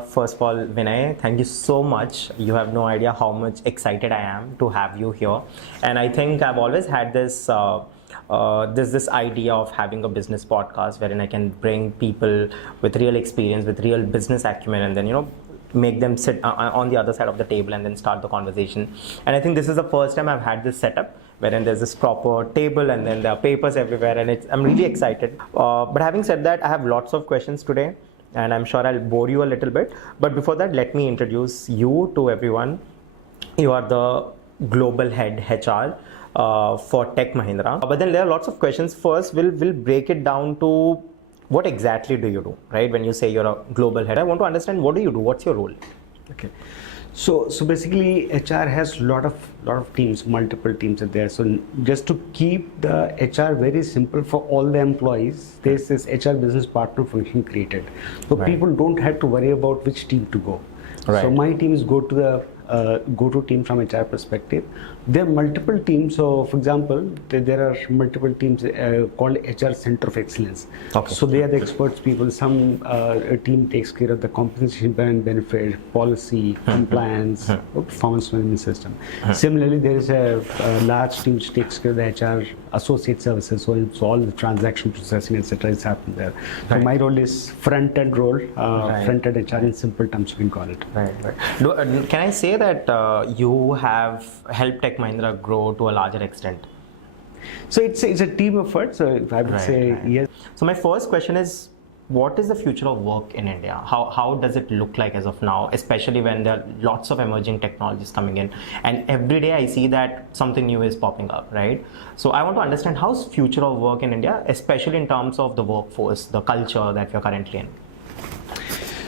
First of all, Vinay, thank you so much. You have no idea how much excited I am to have you here. And I think I've always had this idea of having a business podcast wherein I can bring people with real experience, with real business acumen, and then make them sit on the other side of the table and then start the conversation. And I think this is the first time I've had this setup wherein there's this proper table and then there are papers everywhere, and I'm really excited. But having said that, I have lots of questions today, and I'm sure I'll bore you a little bit. But before that, let me introduce you to everyone. You are the global head HR for Tech Mahindra. But then there are lots of questions. First, we'll break it down to what exactly do you do, right? When you say you're a global head, I want to understand, what do you do? What's your role? Okay. So basically HR has lot of teams, multiple teams are there. So just to keep the HR very simple for all the employees, there's this HR business partner function created. So people don't have to worry about which team to go. So my team is go-to team from HR perspective. There are multiple teams. So for example, there are multiple teams called HR Center of Excellence. Okay. So they are the experts people. Some team takes care of the compensation and benefit, policy, compliance, performance management system. Similarly, there is a large team which takes care of the HR associate services. So it's all the transaction processing, etc. is happening there. So my role is front-end role, front-end HR in simple terms we can call it. Can I say that you have helped Tech Mahindra grow to a larger extent? So it's a team effort. So I would say yes. So my first question is, what is the future of work in India? How does it look like as of now, especially when there are lots of emerging technologies coming in, and every day I see that something new is popping up, right? So I want to understand, how's future of work in India, especially in terms of the workforce, the culture that we are currently in?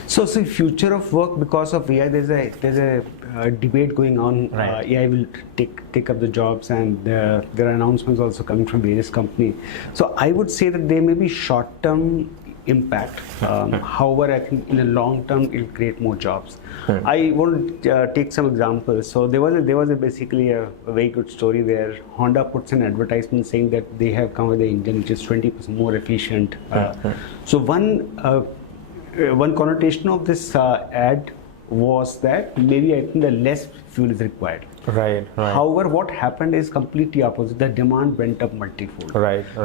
So future of work, because of AI, there's a debate going on. AI will take up the jobs, and there are announcements also coming from various companies. So I would say that there may be short-term impact. However, I think in the long term it will create more jobs. I want to take some examples. So there was basically a very good story where Honda puts an advertisement saying that they have come with an engine which is 20% more efficient. So one connotation of this ad was that maybe I think the less fuel is required. However, what happened is completely opposite. The demand went up multifold.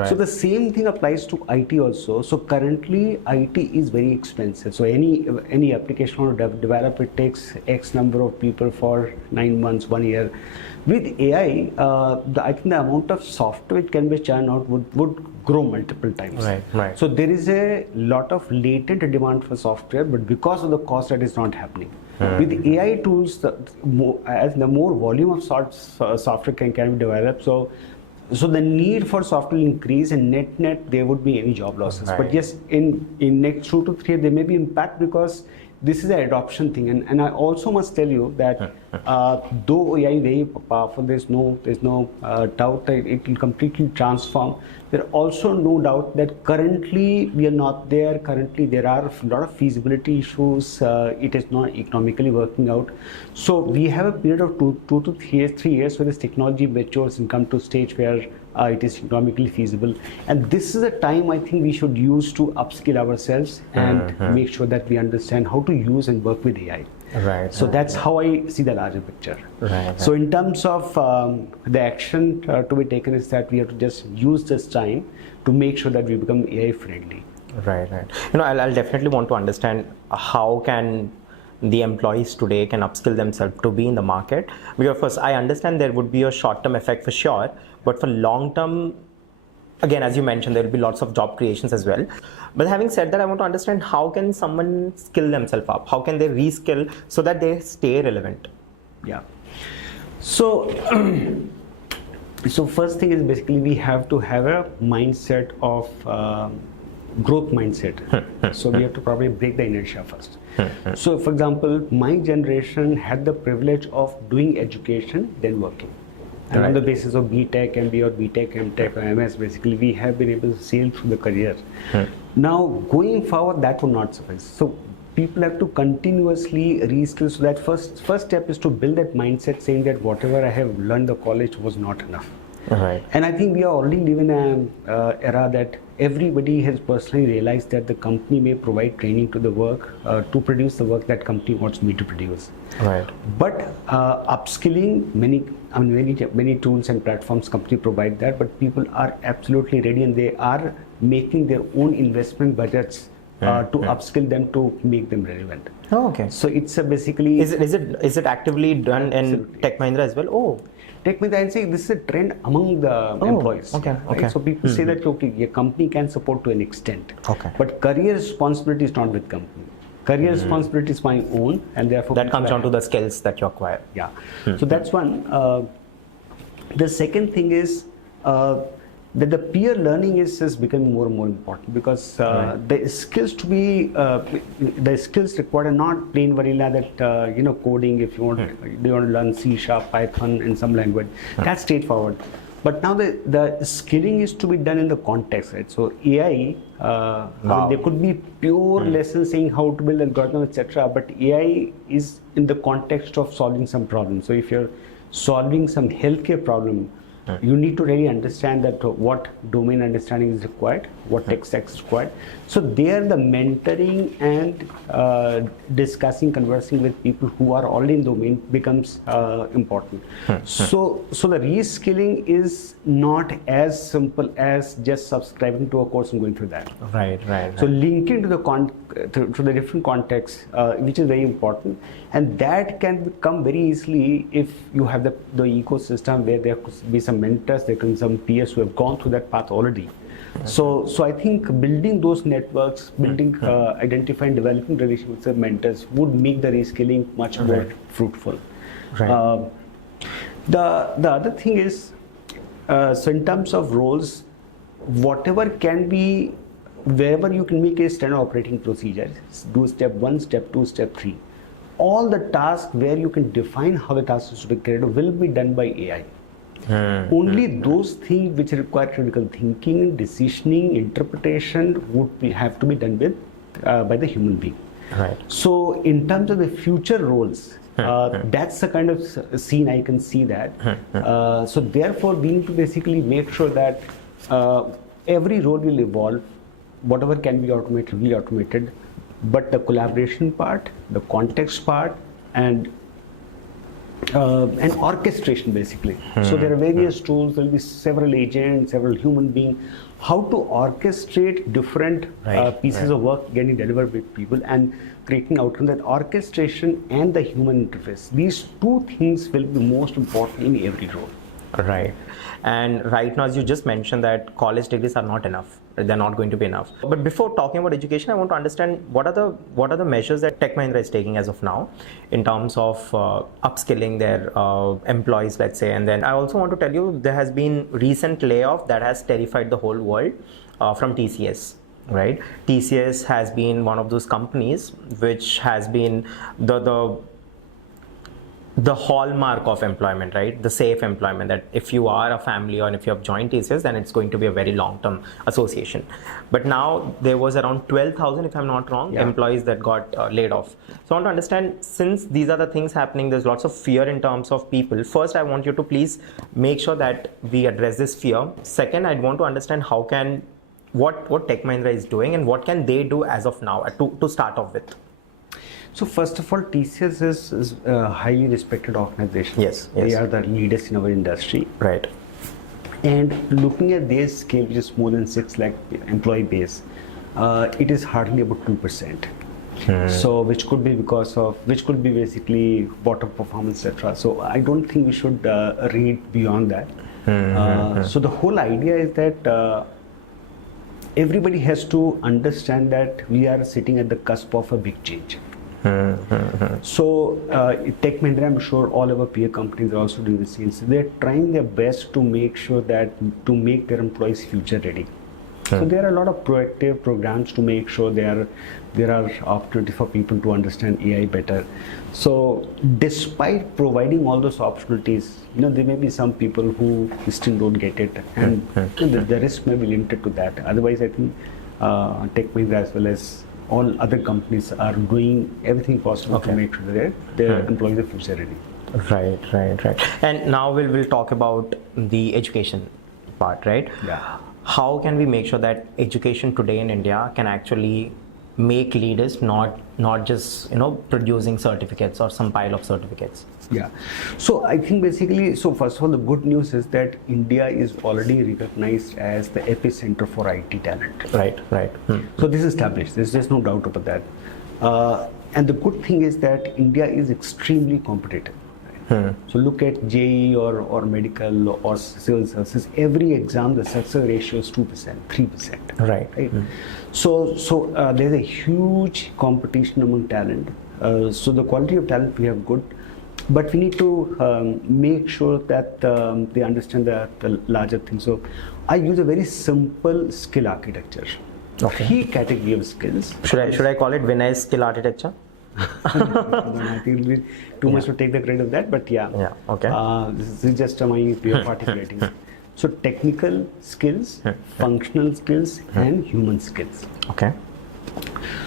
So the same thing applies to IT also. So currently IT is very expensive. So any application or develop, it takes X number of people for 9 months, 1 year. With AI, I think the amount of software which can be churned out would grow multiple times. So there is a lot of latent demand for software, but because of the cost, that is not happening. With AI tools, as the more volume of software can be developed, so the need for software will increase, and net there would be any job losses. But yes, in next 2 to 3 years, there may be impact, because this is an adoption thing. And I also must tell you that though AI is very powerful, there's no doubt that it will completely transform. There are also no doubt that currently we are not there. Currently there are a lot of feasibility issues. It is not economically working out. So we have a period of 2 to 3 years where this technology matures and come to a stage where it is economically feasible. And this is a time I think we should use to upskill ourselves and make sure that we understand how to use and work with AI. So that's how I see the larger picture. So in terms of the action to be taken is that we have to just use this time to make sure that we become AI friendly. I'll definitely want to understand how can the employees today can upskill themselves to be in the market. Because first, I understand there would be a short-term effect for sure, but for long-term, again, as you mentioned, there will be lots of job creations as well. But having said that, I want to understand, how can someone skill themselves up? How can they reskill so that they stay relevant? So first thing is basically we have to have a mindset of growth mindset. So we have to probably break the inertia first. So for example, my generation had the privilege of doing education, then working. And on the basis of BTech, MBA, or BTech, MTech, or MS, basically we have been able to sail through the career. Now going forward, that will not suffice. So people have to continuously reskill. So that first step is to build that mindset, saying that whatever I have learned in the college was not enough. And I think we are already living in an era that everybody has personally realized that the company may provide training to the work to produce the work that company wants me to produce. Right. But upskilling, many tools and platforms company provide that, but people are absolutely ready and they are making their own investment budgets to upskill them to make them relevant. Oh, okay. So it's basically... Is it actively done in Tech Mahindra as well? Oh. Tech Mahindra, I'd say this is a trend among the employees. Okay, right? okay. So people say that okay, a company can support to an extent, Okay. but career responsibility is not with company. Career responsibility is my own, and therefore That comes down to the skills that you acquire. Yeah. So that's one. The second thing is that the peer learning is becoming more and more important, because the skills the skills required are not plain vanilla that coding. If you want you want to learn C#, Python in some language, that's straightforward. But now the skilling is to be done in the context, right? So AI, there could be pure lessons saying how to build algorithm, etc. But AI is in the context of solving some problem. So if you're solving some healthcare problem, you need to really understand that what domain understanding is required, what tech stack is required. So there the mentoring and discussing, conversing with people who are already in domain becomes important. So the reskilling is not as simple as just subscribing to a course and going through that. Right. So linking to the different contexts, which is very important, and that can come very easily if you have the ecosystem where there could be some mentors, there can be some peers who have gone through that path already. So I think building those networks, identifying, developing relationships with mentors would make the reskilling much more fruitful. Right. The other thing is, so in terms of roles, whatever can be, wherever you can make a standard operating procedure, do step 1, step 2, step 3. All the tasks where you can define how the task is to be created will be done by AI. Only those things which require critical thinking, decisioning, interpretation would have to be done with by the human being. Right. So in terms of the future roles, that's the kind of scene I can see that. So therefore, we need to basically make sure that every role will evolve. Whatever can be automated will be automated, but the collaboration part, the context part, and orchestration basically. So there are various tools. There will be several agents, several human beings. How to orchestrate different pieces of work getting delivered with people and creating outcome. That orchestration and the human interface. These two things will be most important in every role. Right. And right now, as you just mentioned, that college degrees are not enough. They're not going to be enough. But before talking about education, I want to understand what are the measures that Tech Mahindra is taking as of now in terms of upskilling their employees, let's say. And then I also want to tell you there has been recent layoff that has terrified the whole world from TCS. Right, TCS has been one of those companies which has been the hallmark of employment, right? The safe employment, that if you are a family or if you have joined TCS, then it's going to be a very long-term association. But now there was around 12,000, if I'm not wrong, employees that got laid off. So I want to understand, since these are the things happening, there's lots of fear in terms of people. First, I want you to please make sure that we address this fear. Second, I'd want to understand what Tech Mahindra is doing and what can they do as of now to start off with. So first of all, TCS is a highly respected organization. Yes. They are the leaders in our industry. Right. And looking at their scale, which is more than 6 lakh employee base, it is hardly about 2%. So which could be basically bottom performance, etc. So I don't think we should read beyond that. So the whole idea is that everybody has to understand that we are sitting at the cusp of a big change. So Tech Mahindra, I'm sure all our peer companies are also doing the same. So they're trying their best to make sure that to make their employees future ready. So there are a lot of proactive programs to make sure there are opportunities for people to understand AI better. So despite providing all those opportunities, there may be some people who still don't get it, and the risk may be limited to that. Otherwise, I think Tech Mahindra as well as all other companies are doing everything possible to make sure that their employees are future ready. Right. And now we'll talk about the education part, right? Yeah. how can we make sure that education today in India can actually make leaders, not just producing certificates or some pile of certificates? Yeah. So I think basically, so first of all, the good news is that India is already recognized as the epicenter for IT talent. Right. So this is established. There's no doubt about that. And the good thing is that India is extremely competitive. So look at JEE or medical or civil services. Every exam, the success ratio is 2%, 3%. Right. So there's a huge competition among talent. So the quality of talent we have good, but we need to make sure that they understand the larger thing. So I use a very simple skill architecture. Okay. 3 category of skills. Should I call it Vinay's skill architecture? I think it will be too much to take the credit of that, but yeah. Yeah. Okay. This is just my way of articulating. So technical skills, functional skills, and human skills. Okay.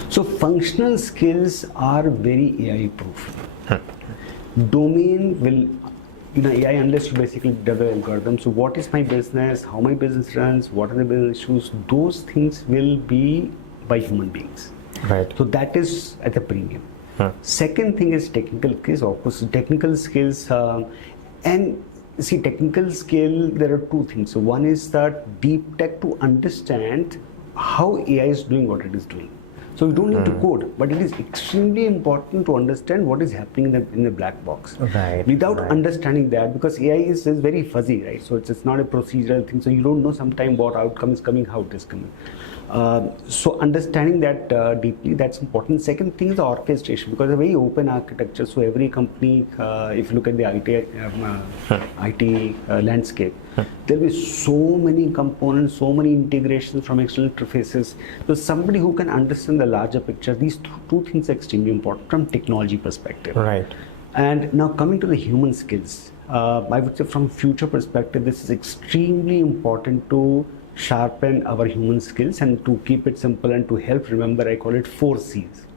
So functional skills are very AI proof. Domain will, AI, unless you basically develop algorithms. So what is my business? How my business runs? What are the business issues? Those things will be by human beings. Right. So that is at the premium. Second thing is technical skills. Of course, technical skills, and see, technical skill, there are 2 things. So one is that deep tech to understand how AI is doing what it is doing. So you don't need to code, but it is extremely important to understand what is happening in the black box. Right. Without understanding that, because AI is very fuzzy, right? So it's not a procedural thing. So you don't know sometimes what outcome is coming, how it is coming. So understanding that deeply, that's important. Second thing is the orchestration, because it's a very open architecture. So every company, if you look at the IT landscape, there will be so many components, so many integrations from external interfaces. So somebody who can understand the larger picture, these 2 things are extremely important from technology perspective. Right. And now coming to the human skills, I would say from future perspective, this is extremely important to sharpen our human skills, and to keep it simple and to help remember, I call it 4 C's.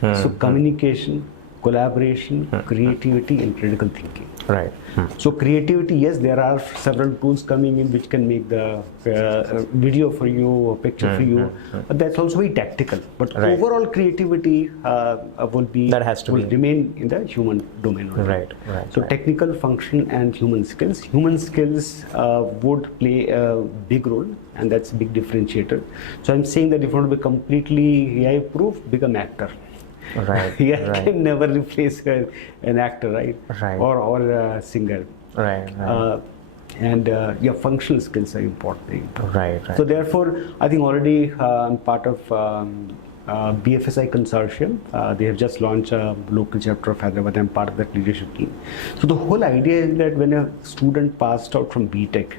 So communication, collaboration, creativity, and critical thinking. Right. So creativity, yes, there are several tools coming in which can make the video for you or picture for you, but that's also very tactical. But overall creativity will remain in the human domain only. Right. So technical function and human skills. Human skills would play a big role, and that's a big differentiator. So I'm saying that if you want to be completely AI proof, become actor. Right. AI can never replace an actor, right? Right. Or a singer. Right. And your functional skills are important. Right. So therefore, I think already I'm part of BFSI consortium. They have just launched a local chapter of Hyderabad. I'm part of that leadership team. So the whole idea is that when a student passed out from BTech,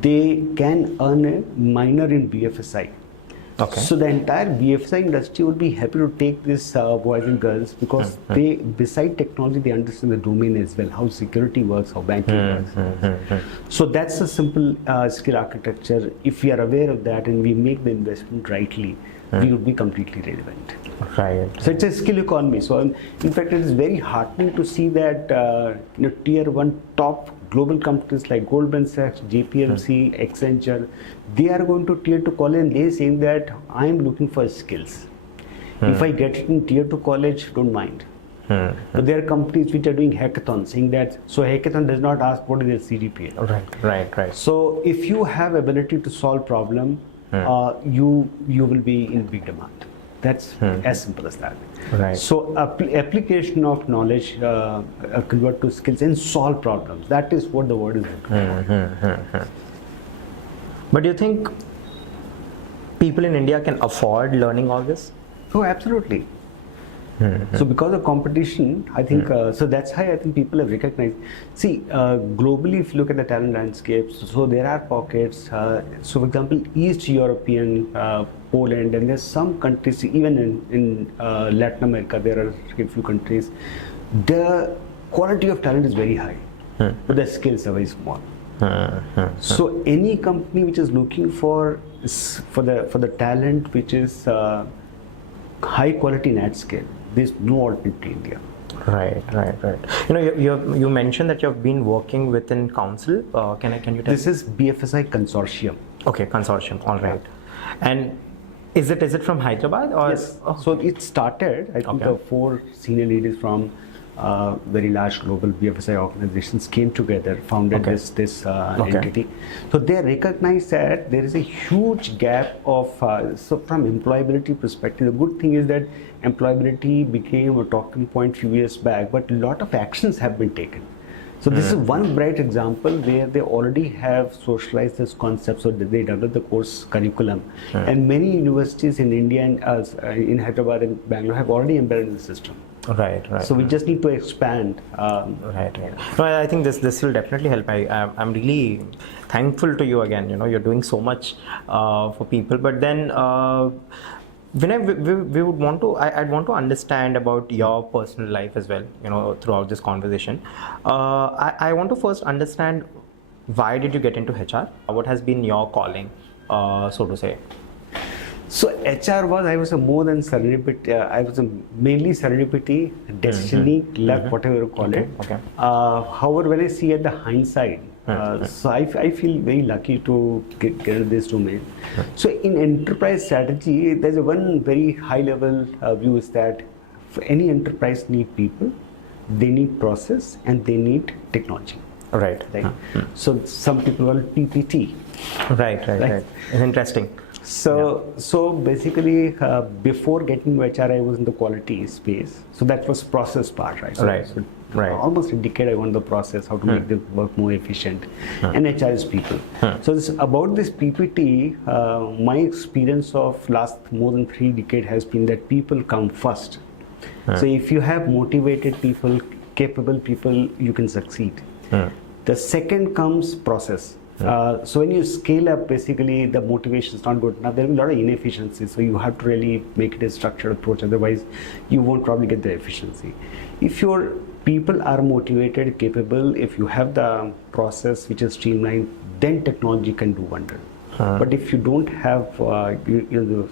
they can earn a minor in BFSI. Okay. So the entire BFSI industry would be happy to take this boys and girls, because they, beside technology, they understand the domain as well, how security works, how banking works. So that's a simple skill architecture. If we are aware of that and we make the investment rightly, we would be completely relevant. Right. So it's a skill economy. So in fact, it is very heartening to see that tier 1 top global companies like Goldman Sachs, JPMC, Accenture, they are going to tier 2 college and they're saying that I am looking for skills. If I get it in tier 2 college, don't mind. But there are companies which are doing hackathons, saying that, so hackathon does not ask what is their CGPA. Right. So if you have ability to solve problem, you will be in big demand. That's as simple as that. Right. So application of knowledge, convert to skills and solve problems. That is what the word is. But do you think people in India can afford learning all this? Oh, absolutely. So because of competition, I think, so that's how I think people have recognized. See, globally, if you look at the talent landscapes, so there are pockets. So for example, East European, Poland, and there's some countries, even in Latin America, there are a few countries, the quality of talent is very high, but the skills are very small. So any company which is looking for the talent which is high quality and at scale, there's no alternative to India. Right. You mentioned that you've been working within council. Can you tell? This is BFSI consortium. Okay, consortium. All right. And is it from Hyderabad or? Yes. Oh, So it started, I think Okay. the 4 senior leaders from very large global BFSI organizations came together, founded Okay. this Okay. entity. So they recognized that there is a huge gap of, so from employability perspective, the good thing is that employability became a talking point few years back, but a lot of actions have been taken. So this is one bright example where they already have socialized this concept, so that they developed the course curriculum, and many universities in India and in Hyderabad and Bangalore have already embedded the system. right. So we just need to expand. Right. No, I think this will definitely help. I'm really thankful to you again. You're doing so much for people. But then, Vinay, we would want to. I'd want to understand about your personal life as well. Throughout this conversation, I want to first understand why did you get into HR? What has been your calling, so to say? So HR was, I was a more than serendipity. I was a mainly serendipity, destiny, luck, whatever you call it. Okay. However, when I see at the hindsight, so I feel very lucky to get into this domain. So in enterprise strategy, there's a one very high level view is that for any enterprise need people, they need process, and they need technology. Right. So some people call it PPT. Right. It's interesting. So basically, before getting to HR, I was in the quality space. So that was process part, right? So Right. Almost a decade I won the process, how to make the work more efficient. And HR is people. So about this PPT, my experience of last more than 3 decades has been that people come first. So if you have motivated people, capable people, you can succeed. The second comes process. So when you scale up, basically the motivation is not good. Now there will be a lot of inefficiencies, so you have to really make it a structured approach. Otherwise, you won't probably get the efficiency. If your people are motivated, capable, if you have the process which is streamlined, then technology can do wonder. But if you don't have the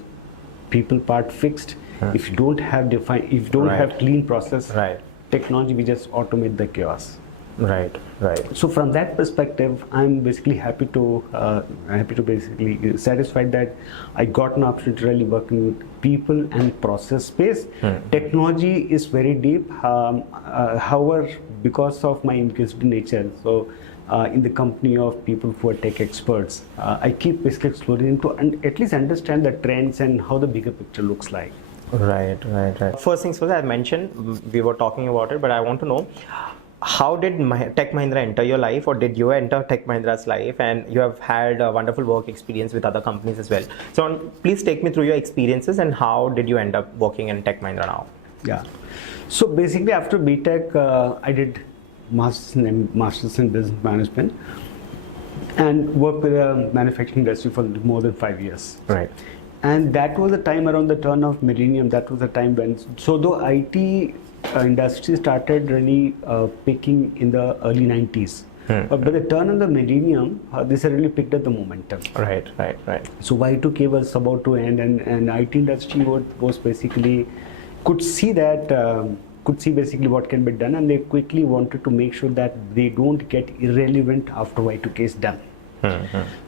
people part fixed, if you don't have defined, if you don't have clean process, technology will just automate the chaos. Right. So from that perspective, I'm basically happy to basically satisfied that I got an opportunity to really working with people and process space. Technology is very deep. However, because of my inquisitive nature, so in the company of people who are tech experts, I keep basically exploring into and at least understand the trends and how the bigger picture looks like. Right. First things first, I mentioned we were talking about it, but I want to know, how did Tech Mahindra enter your life, or did you enter Tech Mahindra's life? And you have had a wonderful work experience with other companies as well. So please take me through your experiences and how did you end up working in Tech Mahindra now? Yeah. So basically after BTech, I did Masters in Business Management and worked with the manufacturing industry for more than 5 years. Right. And that was the time around the turn of millennium. That was the time when, so though IT industry started really picking in the early 90s. But by the turn of the millennium, this really picked up the momentum. Right. So Y2K was about to end, and IT industry was basically could see basically what can be done, and they quickly wanted to make sure that they don't get irrelevant after Y2K is done.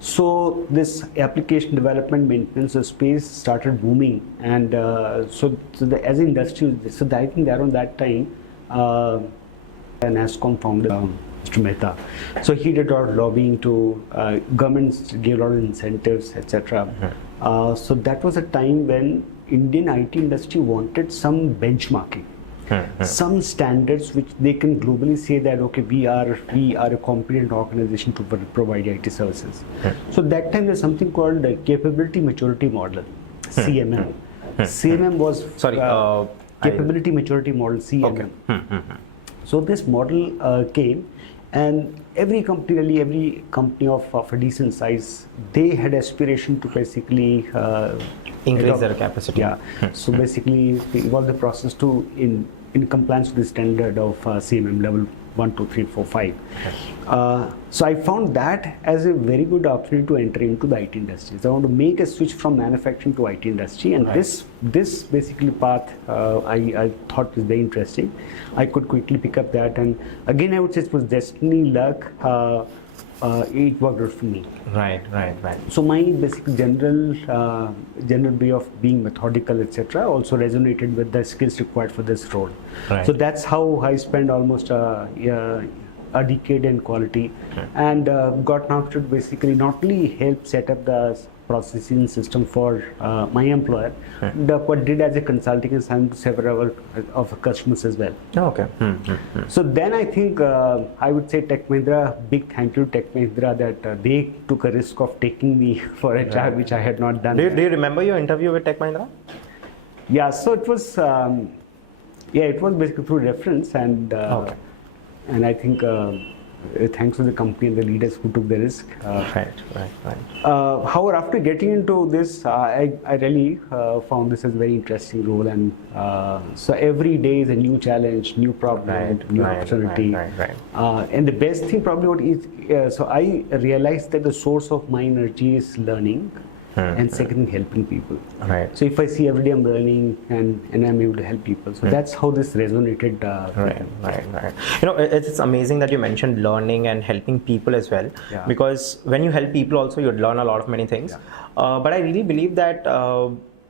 So this application development maintenance space started booming, and as an industry, so I think around that time, NASSCOM founder Mr. Mehta. So he did a lot of lobbying to governments, gave a lot of incentives, etc. So that was a time when Indian IT industry wanted some benchmarking. Some standards which they can globally say that okay, we are a competent organization to provide IT services. So that time there's something called the capability maturity model, CMM. CMM was capability maturity model, CMM. So this model came, and every company of a decent size, they had aspiration to basically increase their capacity. Yeah. So basically, evolve the process to in compliance with the standard of CMM level 1, 2, 3, 4, 5. So I found that as a very good opportunity to enter into the IT industry. So I want to make a switch from manufacturing to IT industry, and this basically path I thought was very interesting. I could quickly pick up that, and again I would say it was destiny, luck. It worked out for me. Right. So my basic general way of being methodical, etc., also resonated with the skills required for this role. Right. So that's how I spent almost a decade in quality, and got an opportunity to basically not only help set up the processing system for my employer, but did as a consulting assignment to several of customers as well. Okay. So then I think I would say Tech Mahindra, big thank you to Tech Mahindra that they took a risk of taking me for a job which I had not done. Do you remember your interview with Tech Mahindra? Yeah, so it was it was basically through reference, and and I think thanks to the company and the leaders who took the risk. Right. However, after getting into this, I really found this as a very interesting role, and so every day is a new challenge, new problem, new opportunity. Right. And the best thing probably what is, so I realized that the source of my energy is learning, and second, helping people. Right. So if I see every day I'm learning and I'm able to help people, so that's how this resonated. Right. It's amazing that you mentioned learning and helping people as well, because when you help people also, you learn a lot of many things. But I really believe that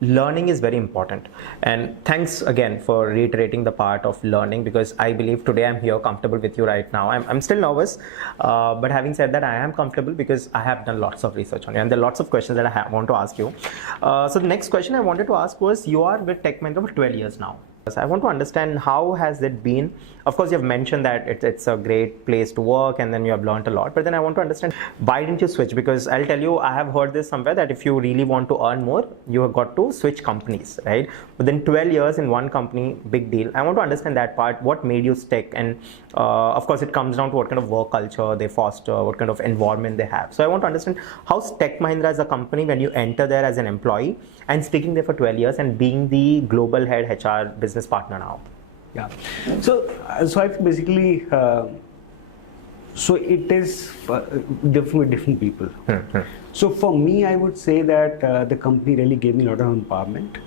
learning is very important, and thanks again for reiterating the part of learning, because I believe today I'm here comfortable with you right now. I'm still nervous, but having said that, I am comfortable because I have done lots of research on you, and there are lots of questions that I want to ask you. So the next question I wanted to ask was, you are with Tech Mahindra for 12 years now. I want to understand, how has it been? Of course, you have mentioned that it's a great place to work and then you have learned a lot, but then I want to understand, why didn't you switch? Because I'll tell you, I have heard this somewhere that if you really want to earn more, you have got to switch companies, right? But then 12 years in one company, big deal. I want to understand that part. What made you stick? And of course, it comes down to what kind of work culture they foster, what kind of environment they have. So I want to understand, how's Tech Mahindra as a company when you enter there as an employee and sticking there for 12 years and being the global head HR business partner now? Yeah. So I basically, so it is different with different people. So for me, I would say that the company really gave me a lot of empowerment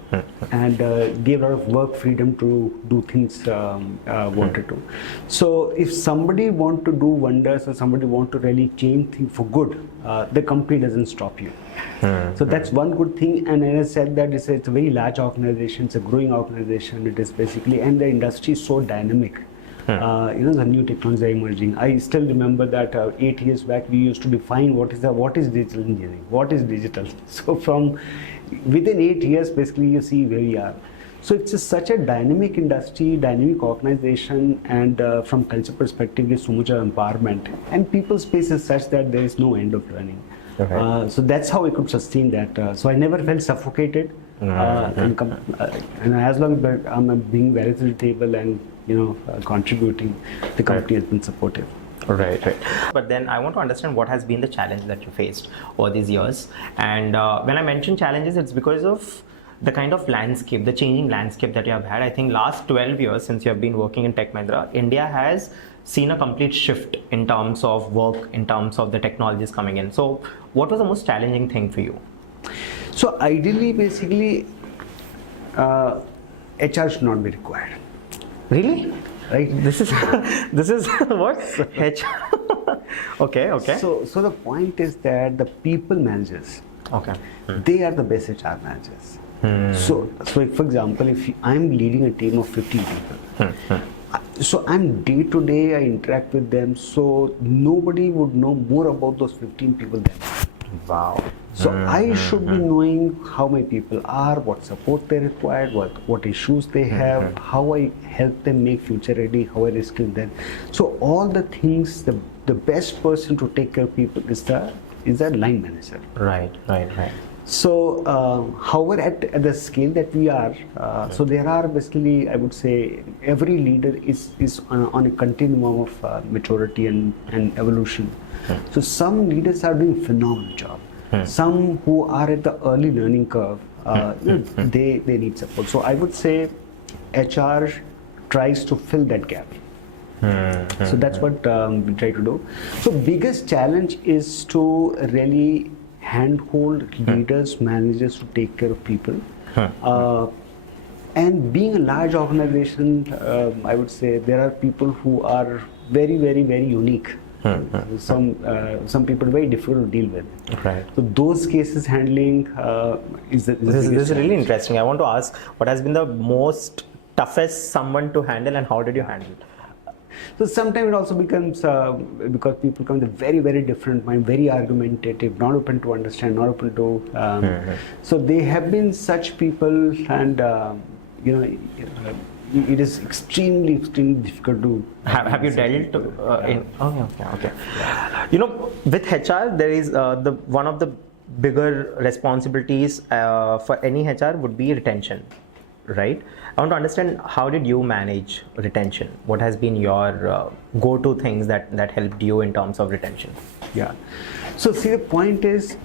and gave a lot of work freedom to do things wanted to. So if somebody want to do wonders or somebody want to really change things for good, the company doesn't stop you. So that's one good thing. And as I said, that it's a very large organization, it's a growing organization. It is basically, and the industry is so dynamic. The new technologies are emerging. I still remember that 8 years back we used to define what is digital engineering, what is digital. So from within 8 years, basically you see where we are. So it's such a dynamic industry, dynamic organization, and from culture perspective, there's so much of empowerment, and people's space is such that there is no end of learning. So that's how I could sustain that. So I never felt suffocated, and as long as I'm being very to the table and contributing, the company has been supportive. Right. But then I want to understand, what has been the challenge that you faced over these years. And when I mention challenges, it's because of the kind of landscape, the changing landscape that you have had. I think last 12 years since you have been working in Tech Mahindra, India has seen a complete shift in terms of work, in terms of the technologies coming in. So what was the most challenging thing for you? So ideally, basically, HR should not be required. Really? Right. This is what? HR. Okay. So the point is that the people managers, they are the best HR managers. So for example, if I'm leading a team of 15 people, so I'm day to day, I interact with them, so nobody would know more about those 15 people than me. Wow. So I should be knowing how my people are, what support they require, what issues they have, how I help them make future ready, how I reskill them. So all the things, the best person to take care of people is the line manager. Right. So, however, at the scale that we are, so there are basically, I would say, every leader is on a continuum of maturity and evolution. So some leaders are doing a phenomenal job. Some who are at the early learning curve, they need support. So I would say HR tries to fill that gap. So that's what we try to do. So biggest challenge is to really handhold leaders, managers to take care of people. And being a large organization, I would say there are people who are very, very, very unique. Some people are very difficult to deal with. Right. So those cases handling is the This is really interesting. I want to ask, what has been the most toughest someone to handle, and how did you handle it? So sometimes it also becomes because people come with a very, very different mind, very argumentative, not open to understand, not open to. So they have been such people, and it is extremely, extremely difficult to. Have you dealt in? Oh, yeah, okay. With HR, there is the one of the bigger responsibilities for any HR would be retention, right? I want to understand, how did you manage retention? What has been your go-to things that helped you in terms of retention? Yeah. So see, the point is,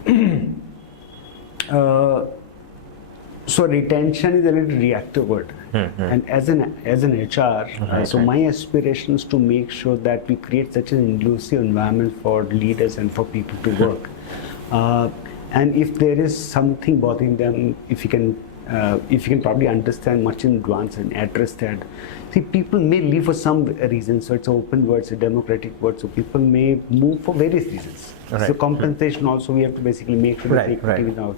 so retention is a little reactive word, and as an HR, so my aspiration is to make sure that we create such an inclusive environment for leaders and for people to work. And if there is something bothering them, if you can probably understand much in advance and address that. See, people may leave for some reason, so it's an open word, it's a democratic word, so people may move for various reasons. Right. So compensation also, we have to basically make sure that equity is out.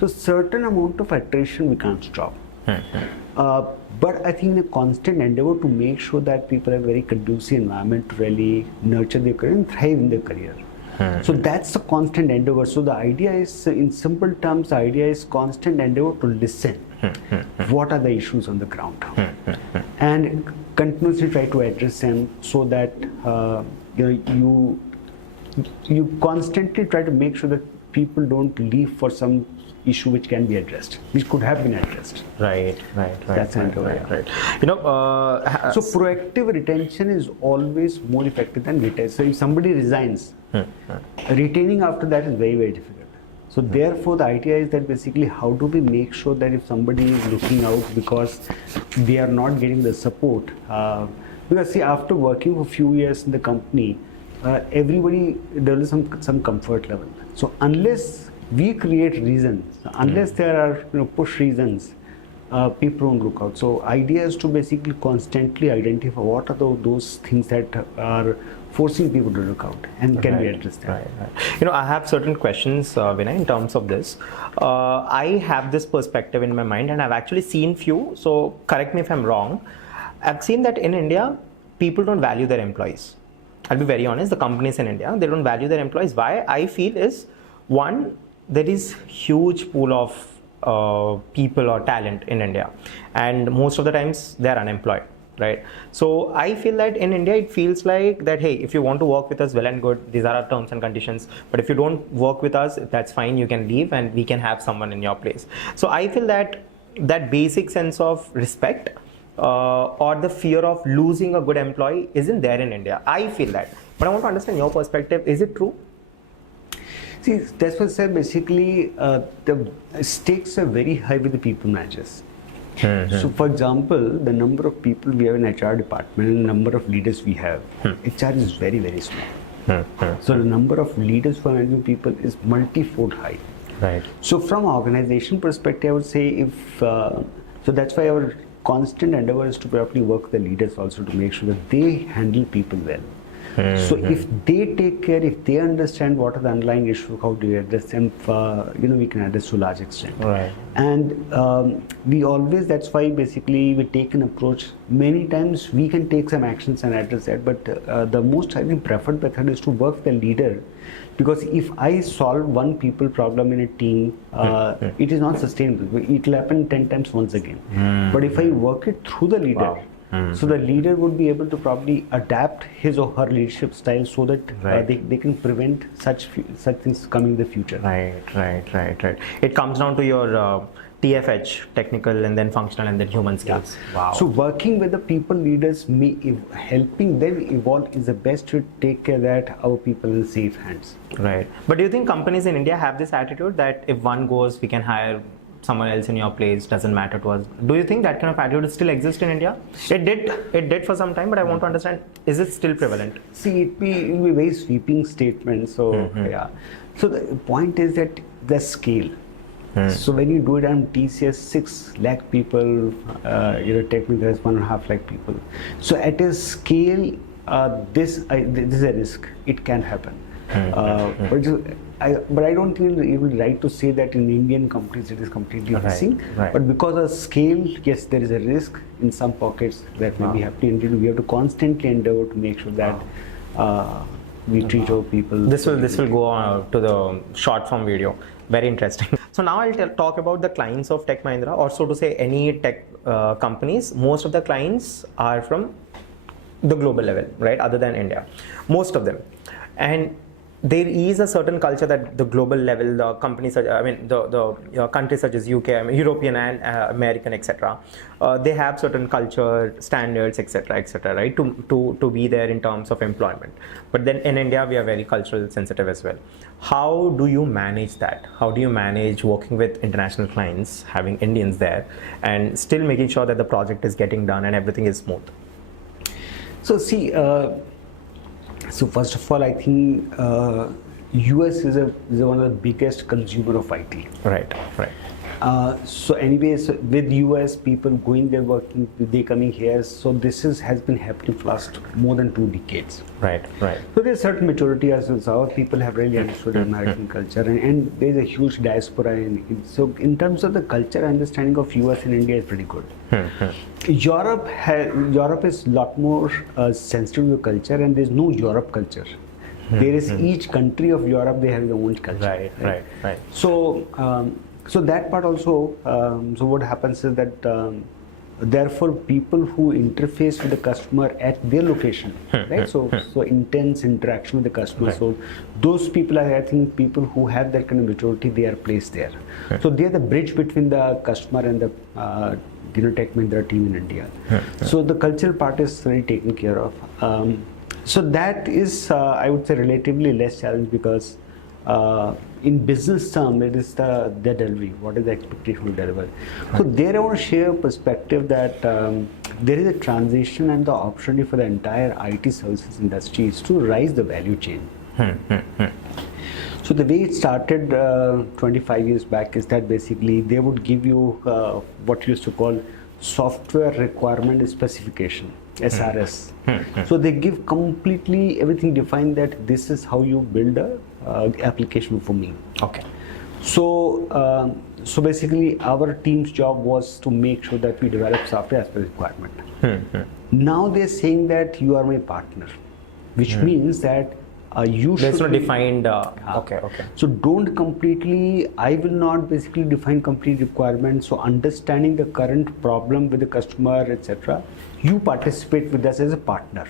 So certain amount of attrition we can't stop. But I think the constant endeavor to make sure that people have a very conducive environment to really nurture their career and thrive in their career. So that's the constant endeavor. So the idea is, in simple terms, the idea is constant endeavor to listen. What are the issues on the ground? And continuously try to address them, so that you constantly try to make sure that people don't leave for some issue which can be addressed, which could have been addressed. Right. That's right. So proactive retention is always more effective than retention. So if somebody resigns, retaining after that is very, very difficult. So therefore the idea is that basically, how do we make sure that if somebody is looking out because they are not getting the support, because see, after working for a few years in the company, everybody develops some comfort level. So unless we create reasons, unless there are push reasons, people won't look out. So idea is to basically constantly identify what are those things that are forcing people to look out, and can be addressed. Right. I have certain questions, Vinay, in terms of this. I have this perspective in my mind, and I've actually seen few, so correct me if I'm wrong. I've seen that in India, people don't value their employees. I'll be very honest, the companies in India, they don't value their employees. Why? I feel is, one, there is huge pool of people or talent in India, and most of the times they're unemployed, right? So I feel that in India, it feels like that, hey, if you want to work with us, well and good, these are our terms and conditions, but if you don't work with us, that's fine, you can leave and we can have someone in your place. So I feel that basic sense of respect or the fear of losing a good employee isn't there in India. I feel that, but I want to understand your perspective. Is it true? See, that's what I said. Basically, the stakes are very high with the people managers. So, for example, the number of people we have in HR department and the number of leaders we have, HR is very, very small. So, the number of leaders for managing people is multi-fold high. Right. So, from organization perspective, I would say so that's why our constant endeavor is to probably work with the leaders also to make sure that they handle people well. So if they take care, if they understand what are the underlying issues, how do we address them, we can address to a large extent. Right. And we always, that's why basically we take an approach. Many times we can take some actions and address that, but the most, I think, preferred method is to work with the leader, because if I solve one people problem in a team, it is not sustainable. It will happen 10 times once again. But if I work it through the leader, so the leader would be able to probably adapt his or her leadership style so that they can prevent such things coming in the future. Right. It comes down to your TFH, technical and then functional and then human skills. Yeah. Wow. So working with the people leaders, helping them evolve is the best to take care that our people in safe hands. Right. But do you think companies in India have this attitude that if one goes, we can hire someone else in your place, doesn't matter to us. Do you think that kind of attitude still exists in India? It did for some time, but I want to understand, is it still prevalent? See, it'll be a very sweeping statement. So yeah. So the point is that the scale. So when you do it on TCS, 6 lakh people, Tech Mahindra is 1.5 lakh people. So at a scale, this is a risk. It can happen. But I don't think it would be right to say that in Indian companies it is completely missing. Right. But because of scale, yes, there is a risk in some pockets that may be happening. We have to constantly endeavor to make sure that we treat our people. This will go to the short form video. Very interesting. So now I'll talk about the clients of Tech Mahindra, or so to say any tech companies. Most of the clients are from the global level, right? Other than India, most of them. And there is a certain culture that the global level, the companies, the countries such as UK, European and American, etc. They have certain culture, standards, etc., right? To be there in terms of employment. But then in India, we are very cultural sensitive as well. How do you manage that? How do you manage working with international clients, having Indians there, and still making sure that the project is getting done and everything is smooth? So see. So first of all, I think US is one of the biggest consumer of IT. Right. So anyways, with US people going there working, they coming here. So this has been happening for last more than 2 decades. Right. So there's certain maturity as well. So our people have really understood American culture, and there's a huge diaspora. So in terms of the culture understanding of US and India is pretty good. Europe is a lot more sensitive to culture, and there's no Europe culture. There is each country of Europe, they have their own culture. Right. So that part also. So what happens is that therefore people who interface with the customer at their location, right? So intense interaction with the customer. Right. So those people are, I think, people who have that kind of maturity. They are placed there. So they are the bridge between the customer and the Tech Mahindra team in India. So the cultural part is really taken care of. So that is, I would say, relatively less challenge, because in business term, it is the delivery. What is the expectation to deliver? So there I want to share a perspective that there is a transition, and the opportunity for the entire IT services industry is to rise the value chain. So the way it started 25 years back is that basically they would give you what used to call software requirement specification, SRS. So they give completely everything defined, that this is how you build a application for me. Okay. So so basically our team's job was to make sure that we develop software as per requirement. Now they're saying that you are my partner, which means that you There's should no defined. Okay. So don't completely. I will not basically define complete requirements. So understanding the current problem with the customer, etc. You participate with us as a partner.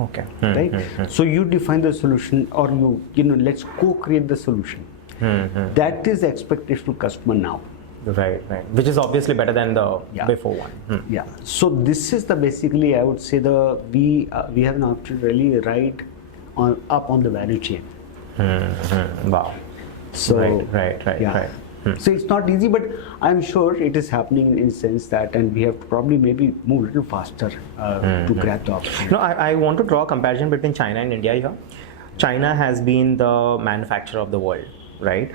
Okay. Right. So you define the solution, or let's co-create the solution. That is the expectation of customer now. Right. Which is obviously better than the before one. Yeah. So this is the basically, I would say, we have an opportunity to really ride up on the value chain. Wow. So Right. So it's not easy, but I'm sure it is happening in sense that, and we have to probably maybe move a little faster to grab the opportunity. No, I want to draw a comparison between China and India here. China has been the manufacturer of the world, right?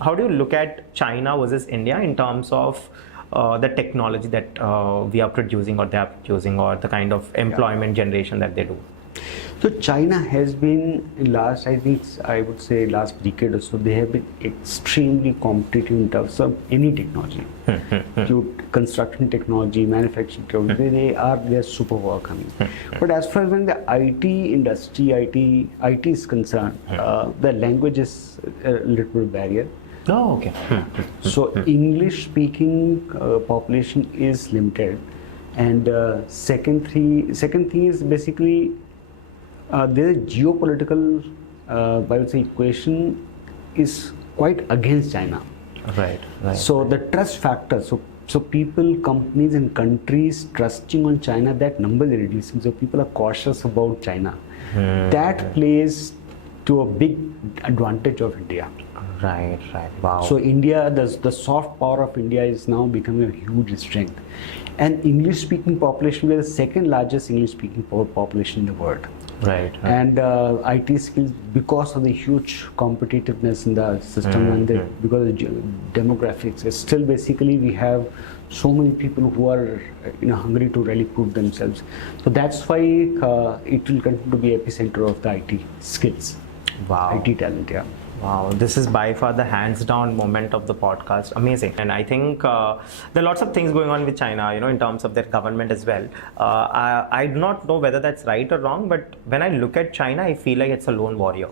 How do you look at China versus India in terms of the technology that we are producing, or they are producing, or the kind of employment generation that they do? So China has been last, I think, I would say last decade or so, they have been extremely competitive in terms of any technology. To construction technology, manufacturing technology, they are super welcoming. But as far as when the IT industry, IT is concerned, the language is a little bit barrier. Oh, okay. So English speaking population is limited, and second thing is basically the geopolitical I would say equation is quite against China. Right. So the trust factor, so people, companies and countries trusting on China, that number is reducing. So people are cautious about China. That plays to a big advantage of India. Right. Wow. So India, the soft power of India is now becoming a huge strength. And English-speaking population, we are the second largest English-speaking population in the world. Right. And IT skills, because of the huge competitiveness in the system and because of the demographics, it's still basically we have so many people who are hungry to really prove themselves. So that's why it will continue to be epicenter of the IT skills. Wow. IT talent, yeah. Wow, this is by far the hands down moment of the podcast. Amazing. And I think there are lots of things going on with China, in terms of their government as well. I do not know whether that's right or wrong, but when I look at China, I feel like it's a lone warrior.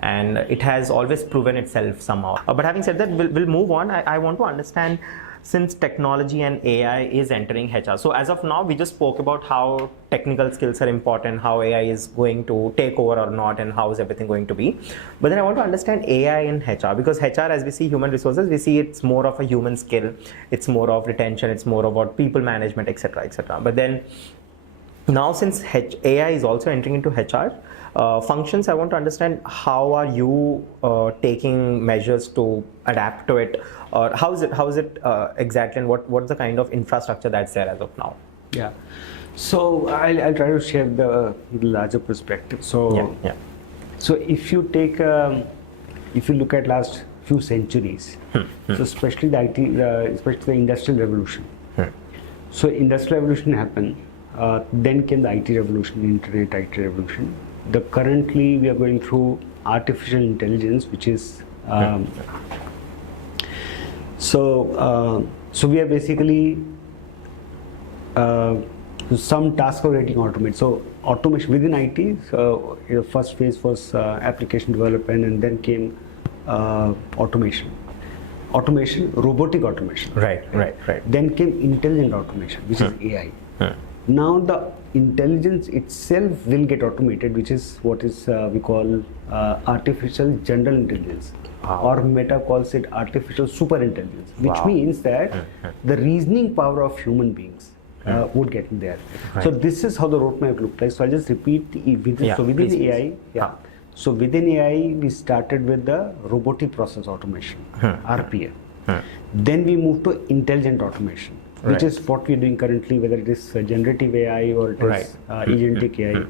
And it has always proven itself somehow. But having said that, we'll move on. I want to understand, since technology and AI is entering HR. So as of now, we just spoke about how technical skills are important, how AI is going to take over or not, and how is everything going to be. But then I want to understand AI in HR, because HR, as we see human resources, we see it's more of a human skill. It's more of retention. It's more about people management, etc., etc. But then now, since AI is also entering into HR functions, I want to understand how are you taking measures to adapt to it, or how is it exactly, and what's the kind of infrastructure that's there as of now? Yeah. So I'll try to share the larger perspective. So yeah. So if you take if you look at last few centuries, so especially the IT, especially the industrial revolution. So industrial revolution happened. Then came the IT revolution, internet IT revolution. Currently we are going through artificial intelligence, which is so we are basically some tasks are getting automated. So automation within IT. So the first phase was application development, and then came automation, robotic automation. Right. Then came intelligent automation, which is AI. Now the intelligence itself will get automated, which is what is we call artificial general intelligence, or Meta calls it artificial super intelligence, which means that the reasoning power of human beings would get in there. Right. So this is how the roadmap looked like. So I'll just repeat within please. AI. So within AI, we started with the robotic process automation, RPA. Then we moved to intelligent automation, which is what we're doing currently, whether it is generative AI or it is agentic AI.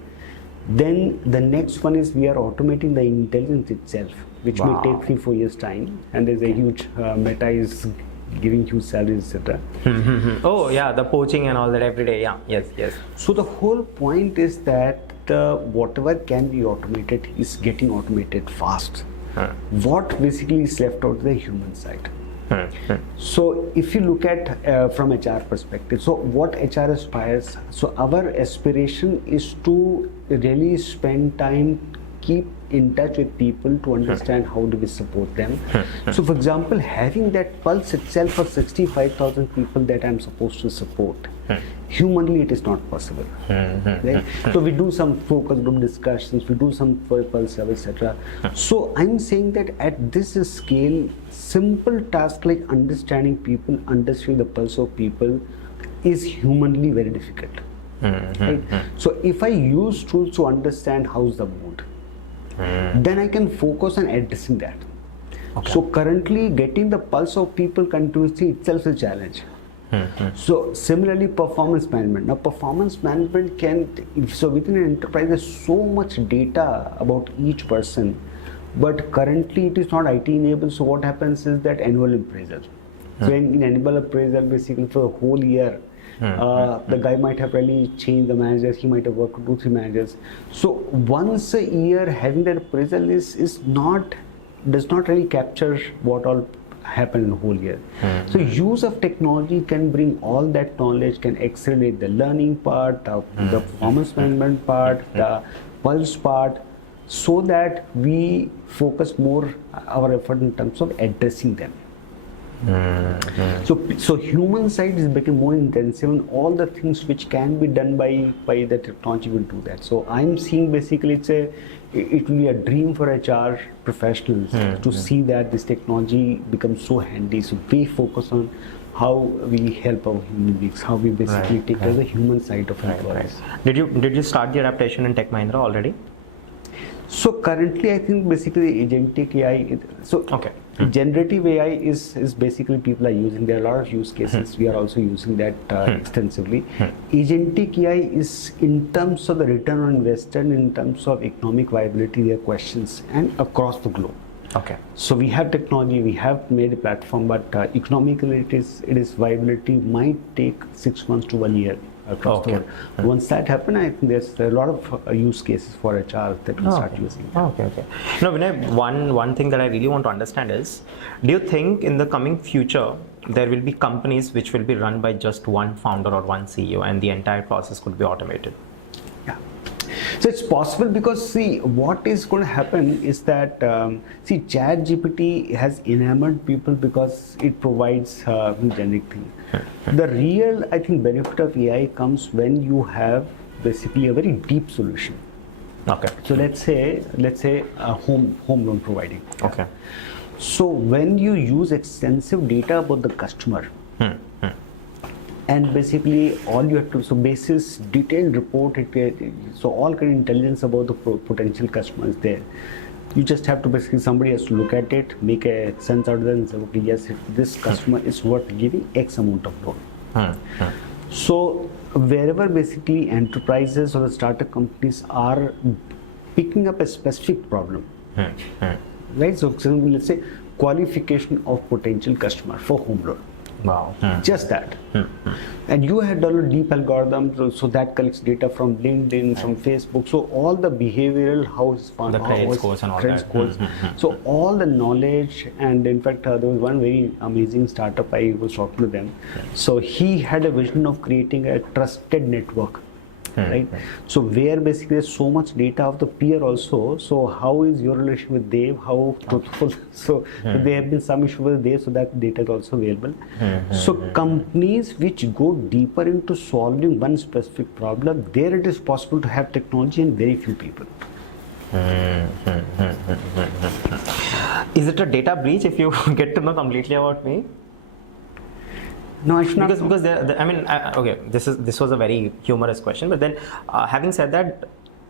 Then the next one is we are automating the intelligence itself, which may take 3-4 years time, and there's a huge Meta is giving huge salaries, etc. Oh yeah, the poaching and all that every day. Yeah, yes. So the whole point is that whatever can be automated is getting automated fast. What basically is left out is the human side. So if you look at from HR perspective, so what HR aspires, so our aspiration is to really spend time, keep in touch with people to understand how do we support them. So for example, having that pulse itself of 65,000 people that I'm supposed to support, humanly it is not possible. Right? So we do some focus group discussions, we do some pulse survey, etc. So I'm saying that at this scale, simple task like understanding people, understanding the pulse of people is humanly very difficult. Right? So if I use tools to understand how's the mood, then I can focus on addressing that. So currently getting the pulse of people continuously itself is a challenge. So similarly, performance management. Now performance management so within an enterprise there's so much data about each person, but currently it is not IT enabled. So what happens is that annual appraisal. So in annual appraisal, basically for the whole year, the guy might have really changed the managers, he might have worked with 2-3 managers. So once a year having that appraisal does not really capture what all happened in the whole year. So use of technology can bring all that knowledge, can accelerate the learning part, the performance management part, the pulse part, so that we focus more our effort in terms of addressing them. So human side is becoming more intensive, and all the things which can be done by the technology will do that. So I'm seeing basically it will be a dream for HR professionals to see that this technology becomes so handy. So we focus on how we help our human beings, how we basically take care of the human side of employees. Did you start the adaptation in Tech Mahindra already? So currently, I think basically agentic AI. So Okay. generative AI is basically people are using. There are a lot of use cases. We are also using that extensively. Agentic AI is in terms of the return on investment, in terms of economic viability, there are questions, and across the globe. Okay. So we have technology, we have made a platform, but economically it is viability might take 6 months to 1 year across the world. Once that happens, I think there's a lot of use cases for HR that we start using. Okay. Now, Vinay, one thing that I really want to understand is, do you think in the coming future there will be companies which will be run by just one founder or one CEO, and the entire process could be automated? Yeah. So it's possible because see what is going to happen is that ChatGPT has enamored people because it provides generic thing. The real I think benefit of AI comes when you have basically a very deep solution. Okay. So let's say a home loan providing. Okay. So when you use extensive data about the customer. And basically all you have to, so basis detailed report, so all kind of intelligence about the potential customer is there. You just have to basically, somebody has to look at it, make a sense out of that and say, okay, yes, this customer is worth giving X amount of loan. So wherever basically enterprises or the startup companies are picking up a specific problem, right? So let's say qualification of potential customer for home loan. Wow. Just that. And you had developed deep algorithm, so that collects data from LinkedIn, from Facebook. So all the behavioral, how is the credit scores and all that. Scores. So all the knowledge, and in fact, there was one very amazing startup I was talking to them. So he had a vision of creating a trusted network. Right. So where basically there's so much data of the peer also. So how is your relation with Dev? How truthful? So there have been some issue with Dev, so that data is also available. So companies which go deeper into solving one specific problem, there it is possible to have technology and very few people. Is it a data breach if you get to know completely about me? No, I should not. Because I mean, okay, this was a very humorous question, but then having said that,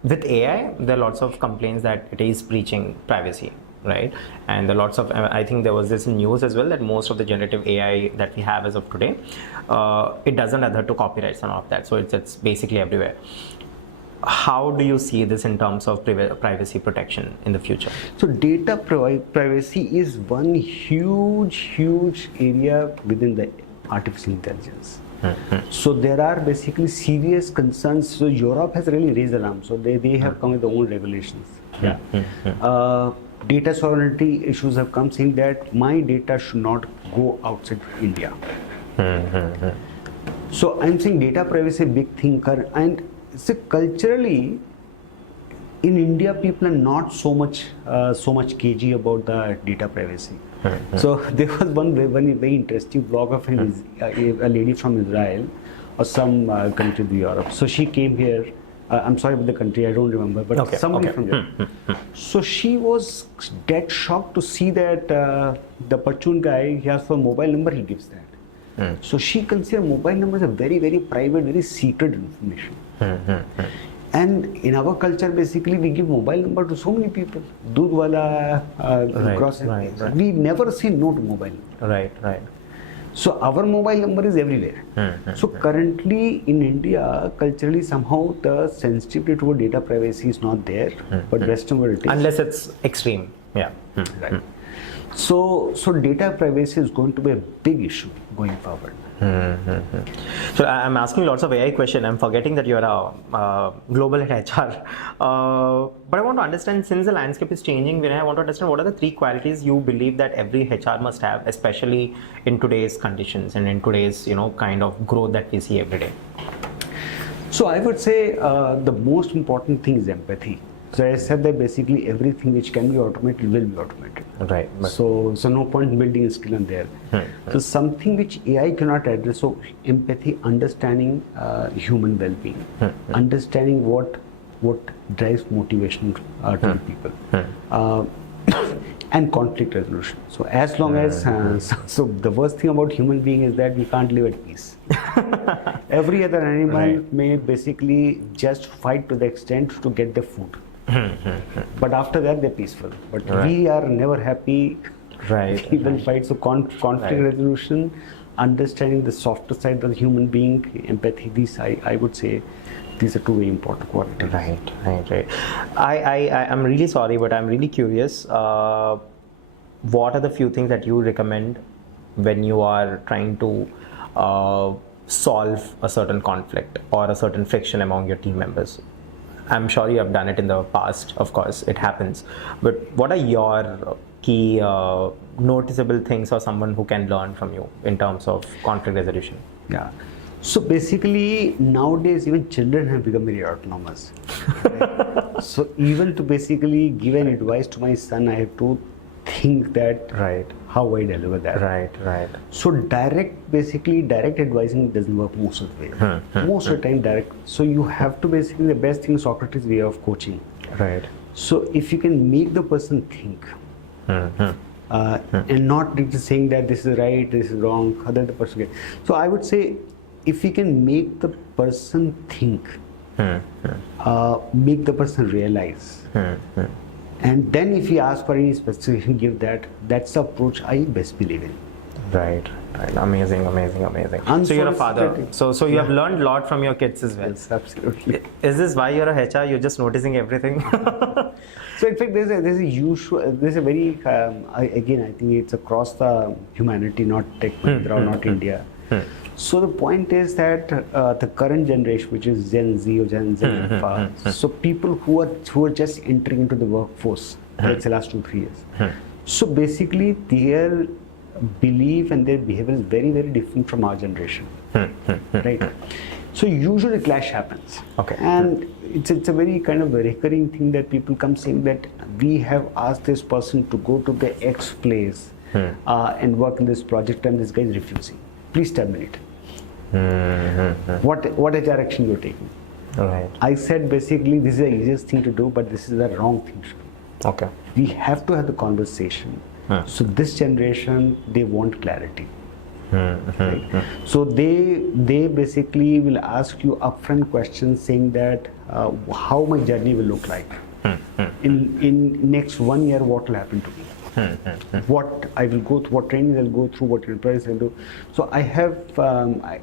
with AI, there are lots of complaints that it is breaching privacy, right? And there are lots of, I think there was this news as well that most of the generative AI that we have as of today, it doesn't adhere to copyrights and all of that, so it's basically everywhere. How do you see this in terms of privacy protection in the future? So data privacy is one huge area within the artificial intelligence. So there are basically serious concerns. So Europe has really raised alarm. So they have come with their own regulations. Data sovereignty issues have come saying that my data should not go outside India. So I'm saying data privacy is a big thing, and so culturally in India people are not so much cagey about the data privacy. So there was one very interesting blog of a lady from Israel or some country in Europe. So she came here. I'm sorry about the country, I don't remember, but somebody from there. So she was dead shocked to see that the Pachun guy, he has for mobile number, he gives that. So she considers mobile number as a very private, very secret information. And in our culture, basically, we give mobile number to so many people. Doodwala, grocery. We never say no to mobile number. Right. So our mobile number is everywhere. So currently in India, culturally somehow the sensitivity toward data privacy is not there, but Western world it is. Unless it's extreme. Yeah. Right. So data privacy is going to be a big issue going forward. So I'm asking lots of AI questions. I'm forgetting that you're a global head HR. But I want to understand, since the landscape is changing, Vinay, I want to understand what are the 3 qualities you believe that every HR must have, especially in today's conditions and in today's kind of growth that we see every day. So I would say the most important thing is empathy. So I said that basically everything which can be automated will be automated. Right. So no point in building a skill in there. So something which AI cannot address. So empathy, understanding human well-being, understanding what drives motivation to people, and conflict resolution. So as long as so the worst thing about human being is that we can't live at peace. Every other animal may basically just fight to the extent to get the food. But after that, they're peaceful. But Right. we are never happy. Right. We will fight. So conflict Right. resolution, understanding the softer side of the human being, empathy. These I would say these are two very important qualities. Right. I'm really sorry, but I'm really curious. What are the few things that you recommend when you are trying to solve a certain conflict or a certain friction among your team members? I'm sure you have done it in the past, of course, it happens. But what are your key noticeable things or someone who can learn from you in terms of conflict resolution? Yeah. So basically, nowadays even children have become very autonomous. Right? So even to basically give an advice to my son, I have to think that Right. how I deliver that. Right. So direct advising doesn't work most of the way. Most of the time direct. So you have to basically, the best thing is Socrates' way of coaching. Right. So if you can make the person think, and not just saying that this is right, this is wrong, other the person gets. So I would say if you can make the person think, make the person realize, and then if you ask for any specification, give that. That's the approach I best believe in. Right. Amazing. So you're a father. So you have learned a lot from your kids as well. Yes, absolutely. Is this why you're a HR? You're just noticing everything? So in fact, there's a very again, I think it's across the humanity, not Tech Mahindra, or not India. So the point is that the current generation, which is Gen Z or Gen Z, so people who are just entering into the workforce, let's say last 2-3 years. So basically, their belief and their behavior is very, very different from our generation, right? So usually clash happens. Okay. And it's a very kind of a recurring thing that people come saying that we have asked this person to go to the X place and work in this project, and this guy is refusing. Please terminate. What HR action you're taking? Right. I said basically this is the easiest thing to do, but this is the wrong thing to do. Okay. We have to have the conversation. So this generation, they want clarity. Right? So they basically will ask you upfront questions saying that how my journey will look like. In next 1 year, what will happen to me? What I will go through, what trainings I'll go through, what enterprise I'll do. So I have, I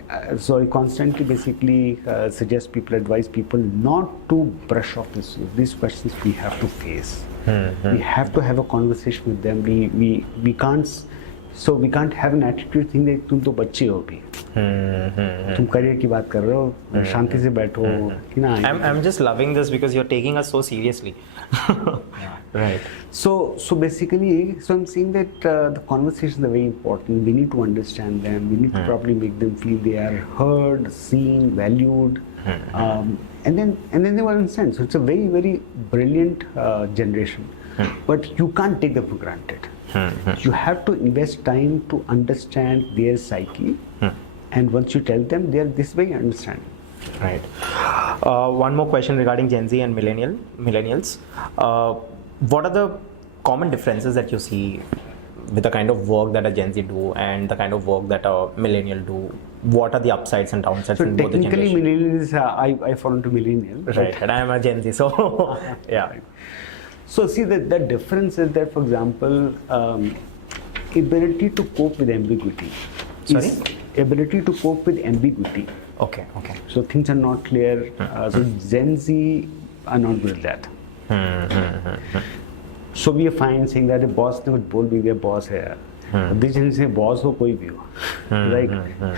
constantly basically suggest people, advise people not to brush off these questions. We have to face. We have to have a conversation with them. We can't. So we can't have an attitude think that तुम तो बच्चे हो भी, तुम career की बात कर रहे हो, शांति से बैठो, कि ना. I'm just loving this because you're taking us so seriously. Right. So basically, so I'm saying that the conversations are very important. We need to understand them. We need to probably make them feel they are heard, seen, valued, and then they will understand. So it's a very, very brilliant generation, but you can't take them for granted. You have to invest time to understand their psyche, and once you tell them, they are this way understanding. Right. One more question regarding Gen Z and millennials. What are the common differences that you see with the kind of work that a Gen Z do and the kind of work that a millennial do? What are the upsides and downsides So in both the technically, generations? millennials, I fall into millennial. Right, and I am a Gen Z, so yeah. So see, the difference is that, for example, ability to cope with ambiguity. Sorry? Ability to cope with ambiguity. Okay. So things are not clear. So Gen Z are not good at that. So we are fine saying that a boss never told me their boss here. This generation say boss ho koi bhi ho. Like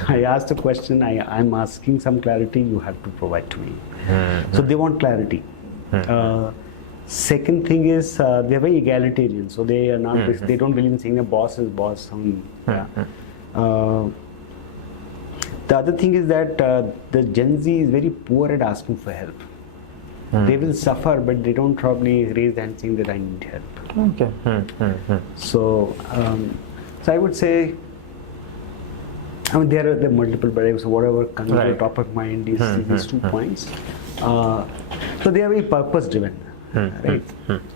I asked a question, I'm asking some clarity, you have to provide to me. So they want clarity. Second thing is they are very egalitarian, so they are not. They don't believe in saying a boss is boss. The other thing is that the Gen Z is very poor at asking for help. They will suffer, but they don't probably raise their hand saying that I need help. Okay. So I would say, I mean, there are multiple, but so whatever comes to the top of mind is these 2 points. So they are very purpose driven. Right.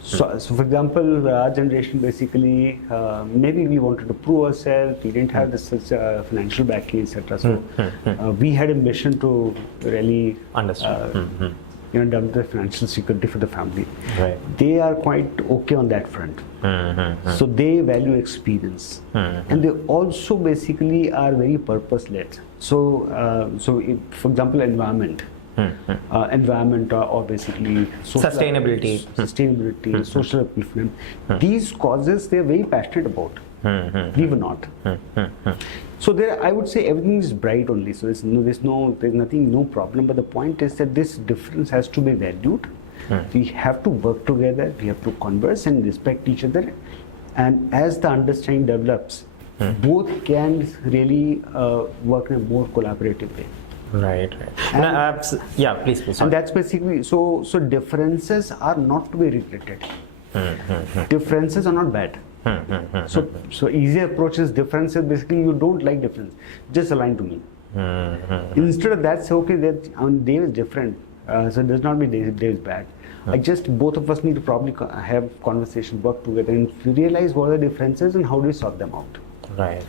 So for example, our generation basically, maybe we wanted to prove ourselves. We didn't have this financial backing, etc. So we had a mission to really understand. develop the financial security for the family. Right. They are quite okay on that front. So they value experience, and they also basically are very purpose-led. So if, for example, environment or basically sustainability, social upliftment. These causes they are very passionate about. Believe it or not. So there, I would say everything is bright only. So there's nothing, no problem. But the point is that this difference has to be valued. We have to work together. We have to converse and respect each other. And as the understanding develops, both can really work in a more collaborative way. Right. Yeah, please. And that's basically so differences are not to be regretted. Differences are not bad. So easy approach is differences. Basically, you don't like difference, just align to me. Instead of that, say okay, that Dave is different, so does not mean Dave is bad. I just both of us need to probably have conversation, work together, and realize what are the differences and how do we sort them out. Right.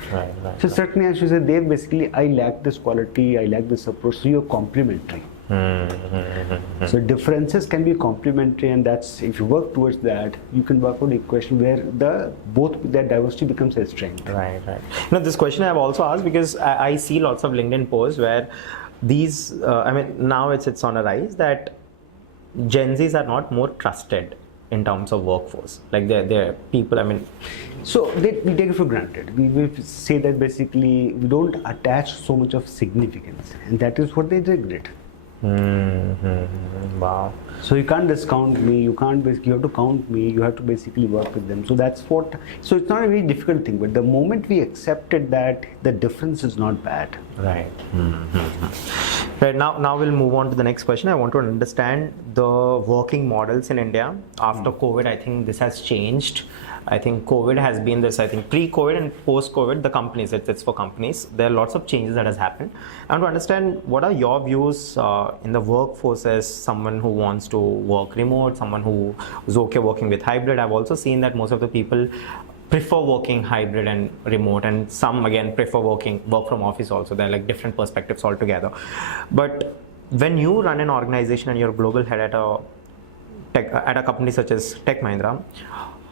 So certainly, I should say, Dave, basically, I lack this quality, I lack this approach, so you're complementary. So differences can be complementary, and that's, if you work towards that, you can work out an equation where both that diversity becomes a strength. Right. This question I have also asked because I see lots of LinkedIn posts where these, now it's on a rise that Gen Zs are not more trusted in terms of workforce. Like they're people, So we take it for granted. We say that basically we don't attach so much of significance, and that is what they regret. Wow. So you can't discount me, you have to count me, you have to basically work with them. So so it's not a very difficult thing, but the moment we accepted that the difference is not bad. Right. Right, now we'll move on to the next question. I want to understand the working models in India. After COVID, I think this has changed. I think COVID has been this, I think pre-COVID and post-COVID, the companies, it's for companies. There are lots of changes that has happened. I want to understand what are your views in the workforce as someone who wants to work remote, someone who is okay working with hybrid. I've also seen that most of the people prefer working hybrid and remote, and some again prefer work from office also. They're like different perspectives altogether. But when you run an organization and you're a global head at a company such as Tech Mahindra,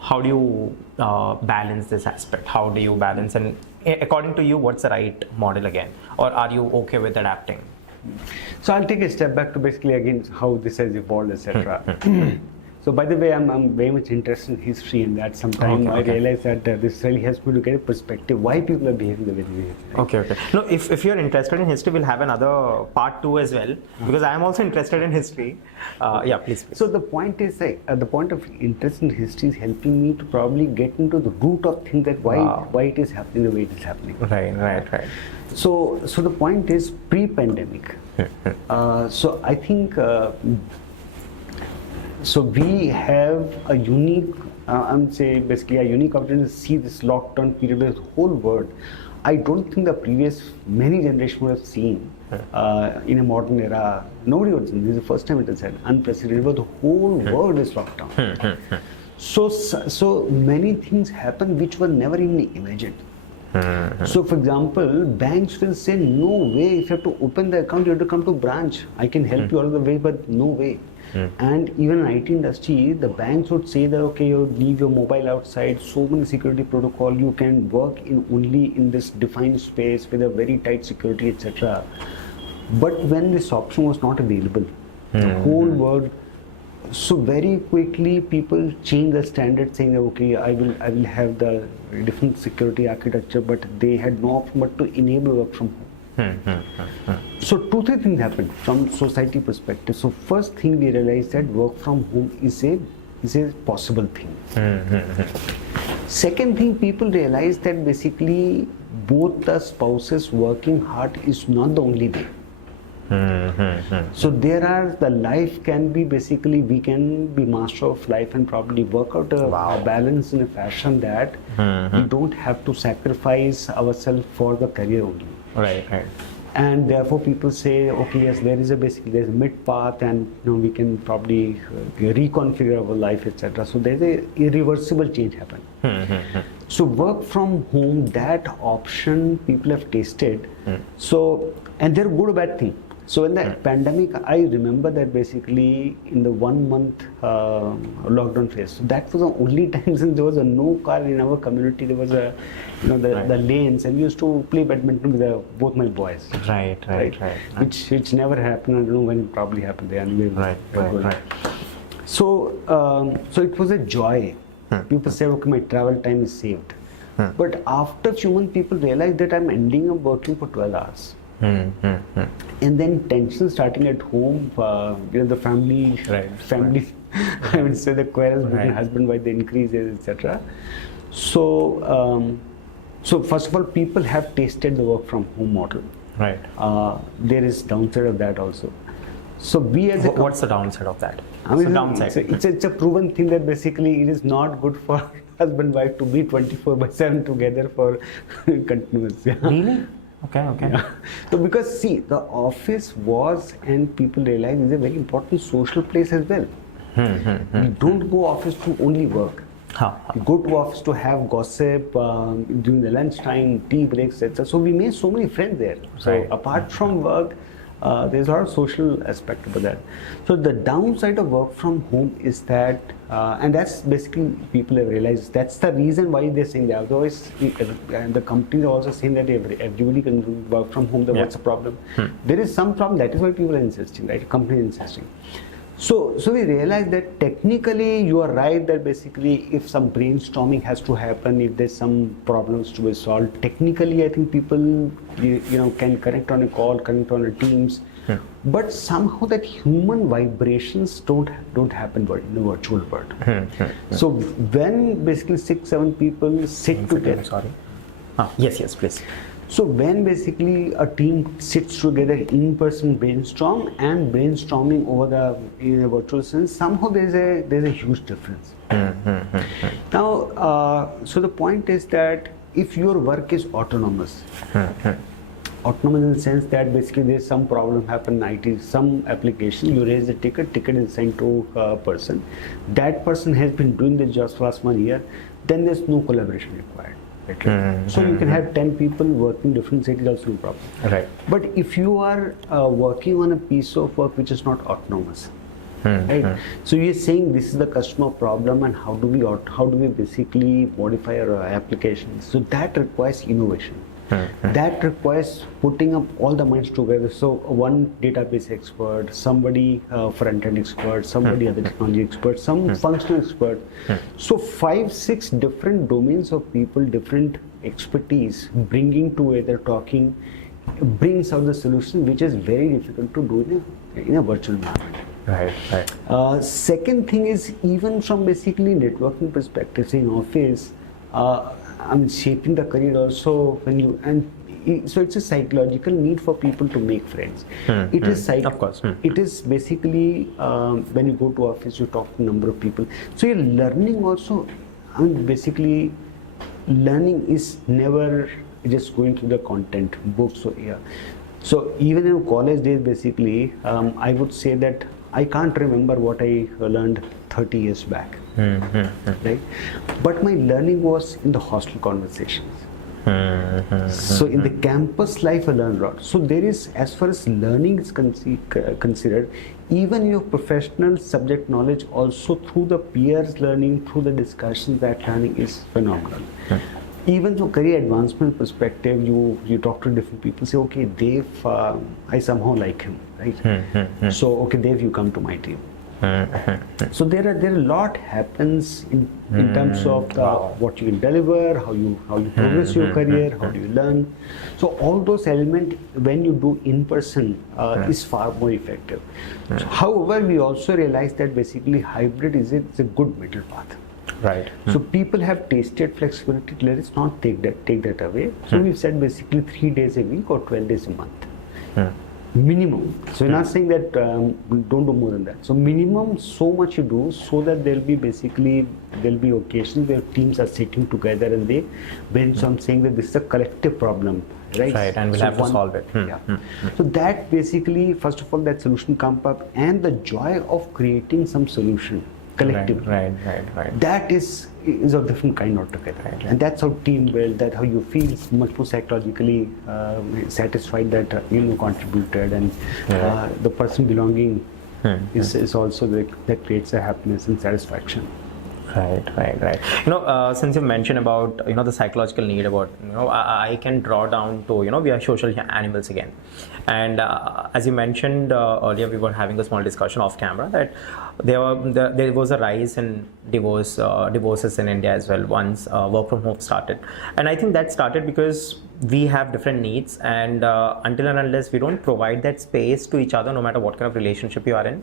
how do you balance this aspect? How do you balance, and according to you, what's the right model again? Or are you okay with adapting? So I'll take a step back to basically again how this has evolved, etc. So by the way, I'm very much interested in history, and that sometime I realized that this really helps me to get a perspective why people are behaving the way they behave. Okay. No, if you're interested in history, we'll have another part 2 as well, because I am also interested in history. Yeah, please. So the point is, the point of interest in history is helping me to probably get into the root of things, that why it is happening the way it is happening. Right. So the point is pre-pandemic. So I think. So we have a unique, basically a unique opportunity to see this lockdown period with the whole world. I don't think the previous many generations would have seen in a modern era. Nobody would have seen. This is the first time it has had unprecedented, but the whole world is locked down. So many things happen which were never even imagined. So for example, banks will say, no way, if you have to open the account, you have to come to branch. I can help you all the way, but no way. And even in IT industry, the banks would say that, okay, you leave your mobile outside, so many security protocol, you can work only in this defined space with a very tight security, etc. But when this option was not available, the whole world, so very quickly people changed the standard, saying that, okay, I will have the different security architecture, but they had no option but to enable work from home. So 2-3 things happened from society perspective. So first thing we realized that work from home is a possible thing. Second thing, people realized that basically both the spouses working hard is not the only way. So the life can be basically, we can be master of life and probably work out a balance in a fashion that we don't have to sacrifice ourselves for the career only. Right. And therefore people say, okay, yes, there's a mid path, and we can probably reconfigure our life, etc. So there's a irreversible change happen. So work from home, that option people have tasted. So, and they're good or bad thing. So when the pandemic, I remember that basically in the 1 month lockdown phase, so that was the only time since there was no car in our community. There was the lanes, and we used to play badminton with both my boys. Right. Which never happened. I don't know when it probably happened there. Right. So it was a joy. People say, okay, my travel time is saved. But after few months, people realized that I'm ending up working for 12 hours. And then tension starting at home, the family, I would say the quarrels between husband and wife, the increases, etc. So first of all, people have tasted the work from home model. Right. There is downside of that also. So we as what's the downside of that? I mean, downside? It's a proven thing that basically it is not good for husband and wife to be 24/7 together for continuous. Yeah. Really? Okay. Yeah. So because see, the office was, and people realize, is a very important social place as well. We don't go office to only work. We go to office to have gossip during the lunchtime, tea breaks, etc. So we made so many friends there. So apart from work, there's a lot of social aspect of that. So the downside of work from home is that, and that's basically people have realized, that's the reason why they're saying that. Otherwise, the companies are also saying that everybody can work from home, then what's the problem? There is some problem, that is why people are insisting, right? Companies are insisting. So we realized that technically you are right that basically if some brainstorming has to happen, if there's some problems to be solved, technically I think people can connect on a call, connect on a Teams, but somehow that human vibrations don't happen in the virtual world. So when basically 6-7 people sit together. Sorry. Yes, please. So when basically a team sits together in person brainstorm and brainstorming over in a virtual sense, somehow there's a huge difference. Now, so the point is that if your work is autonomous, autonomous in the sense that basically there's some problem happen in IT, some application, you raise a ticket is sent to a person. That person has been doing the job for last 1 year, then there's no collaboration required. So you can have 10 people working different cities, also no problem. Right. But if you are working on a piece of work which is not autonomous, right? So you're saying this is the customer problem, and how do we basically modify our applications? So that requires innovation. That requires putting up all the minds together. So one database expert, somebody front-end expert, somebody other technology expert, some functional expert. So 5-6 different domains of people, different expertise, bringing together, talking, brings out the solution, which is very difficult to do in a virtual environment. Right. Second thing is, even from basically networking perspective, say in office, shaping the career also so it's a psychological need for people to make friends. It is of course. It is basically when you go to office, you talk to a number of people. So you're learning also. Basically, learning is never just going through the content, books. So even in college days, basically, I would say that I can't remember what I learned 30 years back. Right? But my learning was in the hostel conversations. So in the campus life, I learned a lot. So there is, as far as learning is considered, even your professional subject knowledge, also through the peers learning, through the discussions, that learning is phenomenal. Even from career advancement perspective, you talk to different people, say, okay, Dev, I somehow like him, right? So, okay, Dev, you come to my team. So there are a lot happens in terms of what you can deliver, how you progress your career, how do you learn. So all those elements, when you do in person, is far more effective. So, however, we also realize that basically hybrid is a good middle path. Right. So people have tasted flexibility. Let us not take that away. So we've said basically 3 days a week or 12 days a month. Minimum. So we're not saying that don't do more than that. So minimum, so much you do, so that there'll be occasions where teams are sitting together and they brainstorm, saying that this is a collective problem, right? Right, and we'll have to solve it. So that basically, first of all, that solution comes up, and the joy of creating some solution. collectively. Right. That is of different kind altogether. Right. And that's how team build, that how you feel much more psychologically satisfied that contributed, and the person belonging is also that creates a happiness and satisfaction. Right. Since you mentioned about the psychological need, about I can draw down to we are social animals again, and as you mentioned earlier, we were having a small discussion off camera that there was a rise in divorces in India as well once work from home started, and I think that started because we have different needs, and until and unless we don't provide that space to each other, no matter what kind of relationship you are in,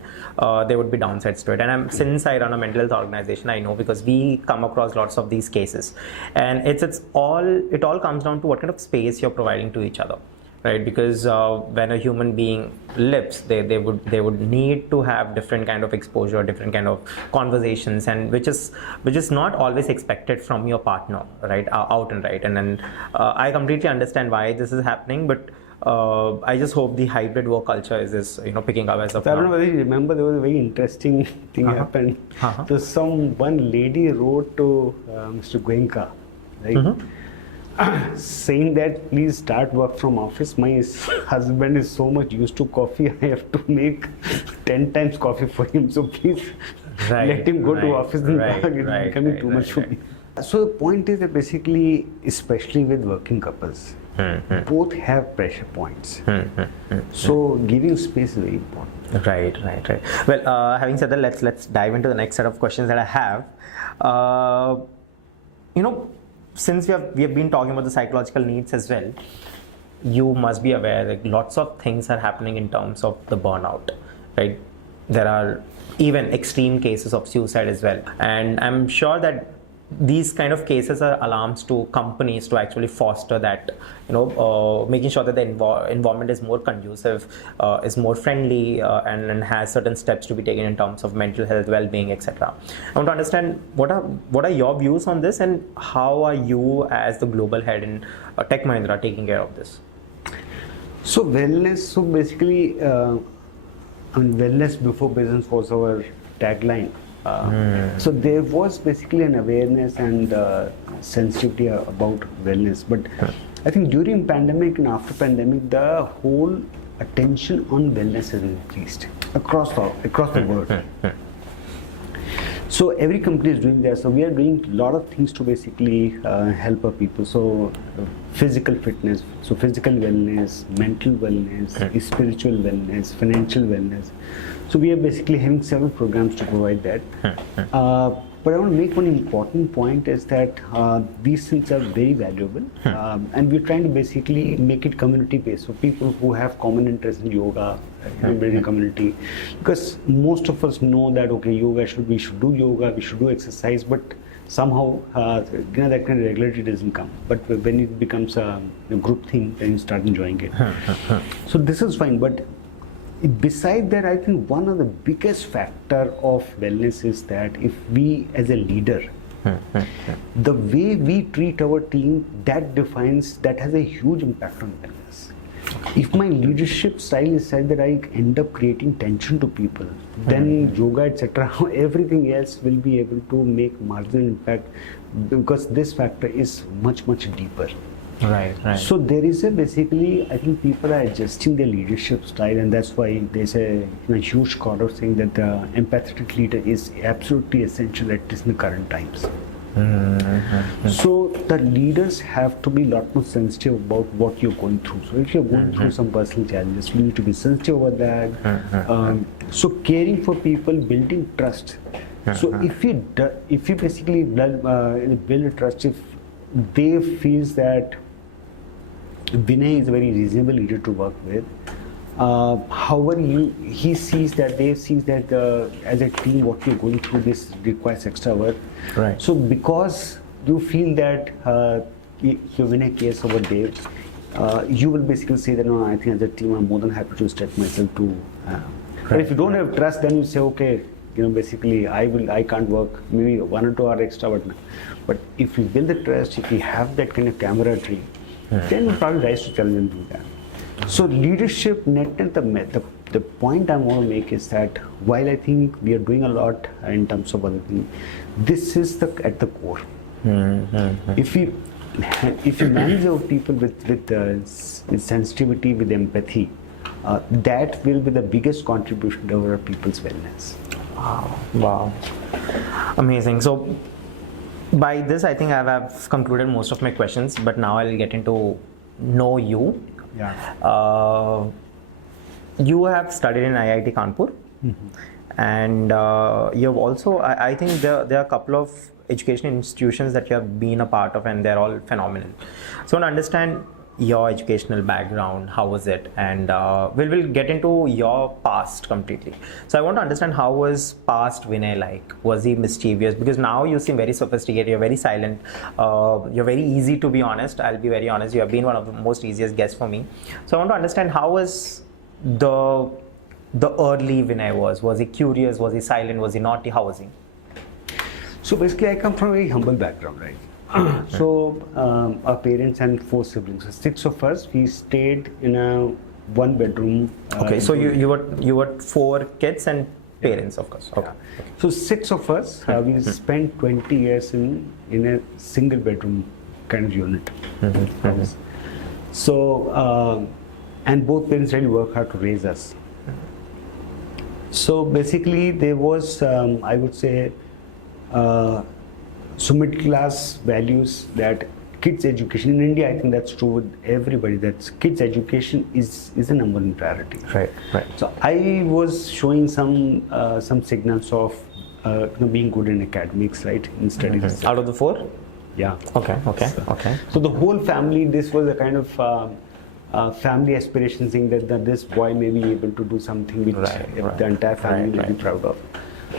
there would be downsides to it. And since I run a mental health organization, I know, because we come across lots of these cases, and it all comes down to what kind of space you're providing to each other, right? Because when a human being lives, they would need to have different kind of exposure, different kind of conversations, and which is not always expected from your partner, right? Out and right. And then I completely understand why this is happening, but I just hope the hybrid work culture is picking up as of now. I don't know whether you remember, there was a very interesting thing happened. So one lady wrote to Mr. Goenka, right? Saying that please start work from office. My husband is so much used to coffee, I have to make 10 times coffee for him. So please let him go to office and back. It's becoming too much for me. So the point is that basically, especially with working couples, both have pressure points. So giving space is very important. Right. Well, having said that, let's dive into the next set of questions that I have. Since we have been talking about the psychological needs as well, you must be aware that lots of things are happening in terms of the burnout, right? There are even extreme cases of suicide as well, and I'm sure that these kind of cases are alarms to companies to actually foster that, making sure that the environment is more conducive, is more friendly, and has certain steps to be taken in terms of mental health, well-being, etc. I want to understand what are your views on this, and how are you as the global head in Tech Mahindra taking care of this? So wellness. So basically, wellness before business was our tagline. So there was basically an awareness and sensitivity about wellness, but I think during pandemic and after pandemic, the whole attention on wellness has increased across the world. So every company is doing that. So we are doing a lot of things to basically help our people. So physical fitness, so physical wellness, mental wellness, spiritual wellness, financial wellness. So we are basically having several programs to provide that. But I want to make one important point is that these things are very valuable, and we're trying to basically make it community-based. So people who have common interest in yoga, building community, because most of us know that yoga we should do yoga, we should do exercise, but somehow that kind of regularity doesn't come. But when it becomes a group thing, then you start enjoying it. So this is fine, but beside that, I think one of the biggest factor of wellness is that if we as a leader, the way we treat our team, that has a huge impact on wellness. If my leadership style is such that I end up creating tension to people, then yoga, etc., everything else will be able to make marginal impact, because this factor is much deeper. Right. So there is basically, I think people are adjusting their leadership style, and that's why there's a huge scholar saying that the empathetic leader is absolutely essential, at least in the current times. So the leaders have to be a lot more sensitive about what you're going through. So if you're going through some personal challenges, you need to be sensitive about that. So caring for people, building trust. So if you basically build trust, if they feels that Vinay is a very reasonable leader to work with. However, they see that as a team, what you're going through, this requires extra work. Right. So because you feel that your Vinay cares over Dave, you will basically say that, no, I think as a team, I'm more than happy to stretch myself to. But if you don't have trust, then you say, okay, basically, I can't work maybe 1 or 2 hours extra. But if you build the trust, if you have that kind of camaraderie, then you probably rise to challenge and do that. So leadership, net, the the point I want to make is that while I think we are doing a lot in terms of other things, this is at the core. If you manage our people with sensitivity, with empathy, that will be the biggest contribution to our people's wellness. Wow. Amazing. So by this, I think I've concluded most of my questions, but now I'll get into know you. Yeah. You have studied in IIT Kanpur, and you have also, I think there are a couple of education institutions that you have been a part of, and they're all phenomenal. So to understand your educational background, how was it, and we'll get into your past completely. So I want to understand, how was past Vinay like? Was he mischievous? Because now you seem very sophisticated, you're very silent, you're very easy, to be honest. I'll be very honest, you have been one of the most easiest guests for me. So I want to understand, how was the early Vinay was he curious, was he silent, was he naughty, how was he? So basically I come from a very humble background, right? So our parents and 4 siblings, so 6 of us, we stayed in a 1 bedroom. Okay, so you were 4 kids and parents, of course. Okay. Yeah. So 6 of us, we spent 20 years in a single bedroom kind of unit. So and both parents really work hard to raise us. So basically there was, I would say, so middle class values, that kids education in India, I think that's true with everybody, that kids education is a number 1 priority. Right. So I was showing some signals of being good in academics, right, in studies. Out of the 4? Yeah. Okay. So the whole family, this was a kind of family aspiration thing, that this boy may be able to do something which the entire family will be proud of.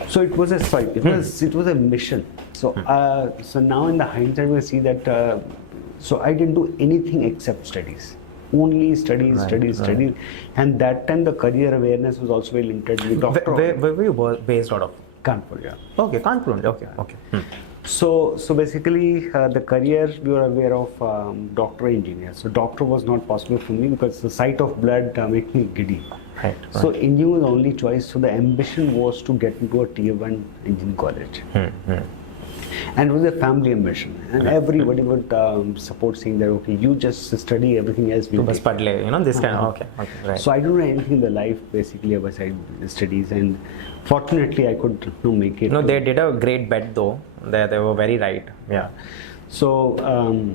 So it was it was a mission. So so now in the hindsight we see that so I didn't do anything except studies. Only studies. And that time the career awareness was also very limited. Where were you based out of? Kanpur, yeah. Okay, Kanpur. Okay. So basically the career we were aware of doctor engineer. So doctor was not possible for me because the sight of blood made me giddy. Right. So engineering was the only choice. So the ambition was to get into a tier 1 engineering college. And it was a family ambition, and everybody would support, saying that okay, you just study, everything else will this kind of okay, right. So I don't know anything in the life basically besides studies, and fortunately I could make it. No, they did a great bet though. They were very right. Yeah. So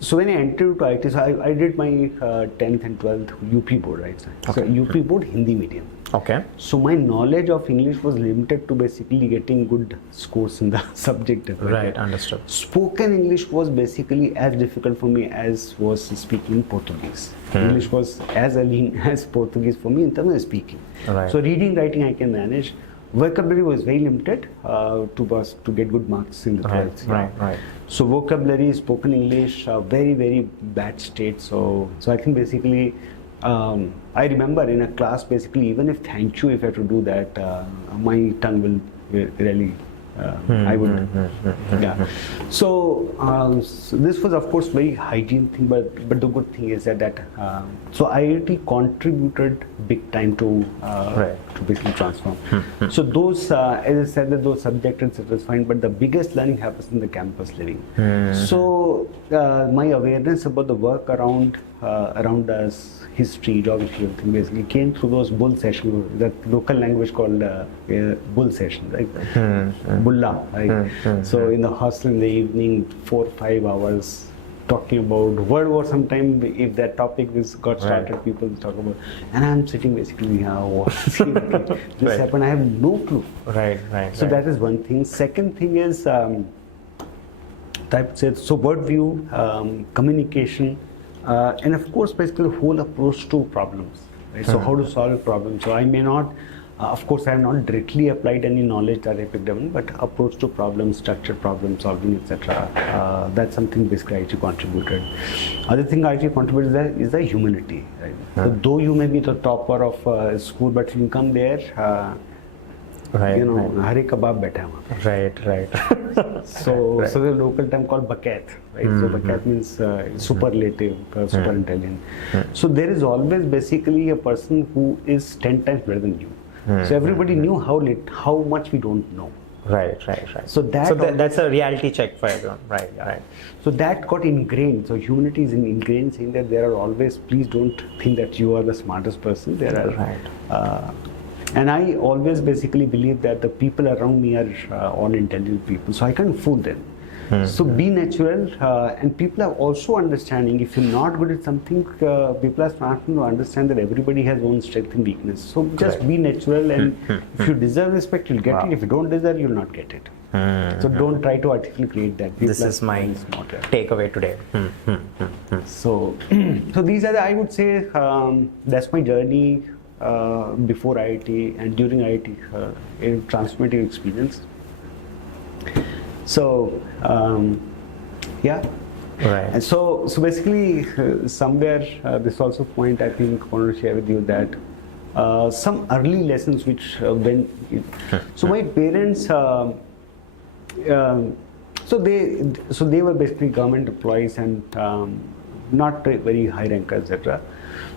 so when I entered to IT, so I did my 10th and 12th UP board, right? So UP board Hindi medium. Okay. So my knowledge of English was limited to basically getting good scores in the subject. Right, understood. Spoken English was basically as difficult for me as was speaking Portuguese. English was as alien as Portuguese for me in terms of speaking. Right. So reading, writing I can manage. Vocabulary was very limited to get good marks in the 12th. Right. So vocabulary, spoken English, very, very bad state. So I think basically, I remember in a class, basically, even if thank you, if I had to do that, my tongue will really, I would, yeah. So this was of course very hygiene thing, but the good thing is that so IIT contributed big time to basically transform. So those, as I said, that those subjects was fine, but the biggest learning happens in the campus living. So my awareness about the work around us, history, geography, everything basically came through those bull sessions, that local language called bull session, right? Bulla, right? So in the hostel in the evening, 4 or 5 hours talking about World War. Sometime if that topic got started, people talk about, and I'm sitting basically, this happened. I have no clue. Right. So that is one thing. Second thing is, type said, so word view, communication. And of course, basically the whole approach to problems. Right? So how to solve problems. So I may not, of course, I have not directly applied any knowledge that I picked up, but approach to problems, structured problem solving, etc. That's something basically IT contributed. Other thing IT contributed is the humility. Right? So though you may be the topper of school, but when you come there, Right, you know, right. हरे कबाब बैठा है वहाँ पे. Right. So the local term called bakat, right? So bakat means superlative, super intelligent. So there is always basically a person who is 10 times better than you. So everybody knew how much we don't know. Right. So that's a reality check for everyone. Right. So that got ingrained. So humanity is ingrained, saying that there are always, please don't think that you are the smartest person. There are, Right. And I always basically believe that the people around me are all intelligent people. So I can't fool them. So be natural, and people are also understanding. If you're not good at something, people are starting to understand that everybody has own strength and weakness. So just be natural, and if you deserve respect, you'll get it. If you don't deserve, you'll not get it. So don't try to artificially create that. People This is my smarter. takeaway today. So, so these are I would say that's my journey before IIT and during IIT, a transformative experience. So, yeah. Right. And so basically, somewhere this also point I think I want to share with you that some early lessons which so my parents, so they were basically government employees and not very high rank, etc.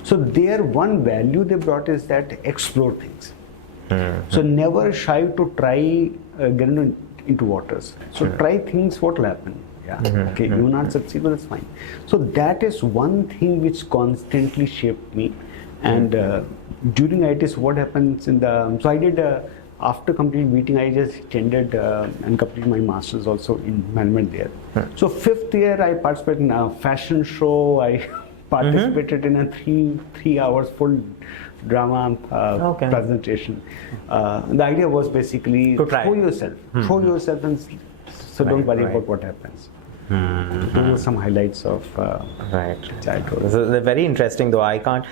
So their one value they brought is that explore things. So never shy to try get into waters. So try things, what will happen? Yeah. Okay, you will not succeed, but that's fine. So that is one thing which constantly shaped me. And during IIT, what happens in the so I did after completing meeting, I just attended and completed my masters also in management there. So 5th year, I participated in a fashion show. I participated in a three hours full drama presentation. The idea was basically throw yourself, and so don't worry about what happens. Those are some highlights of childhood. This is very interesting, though. I can't.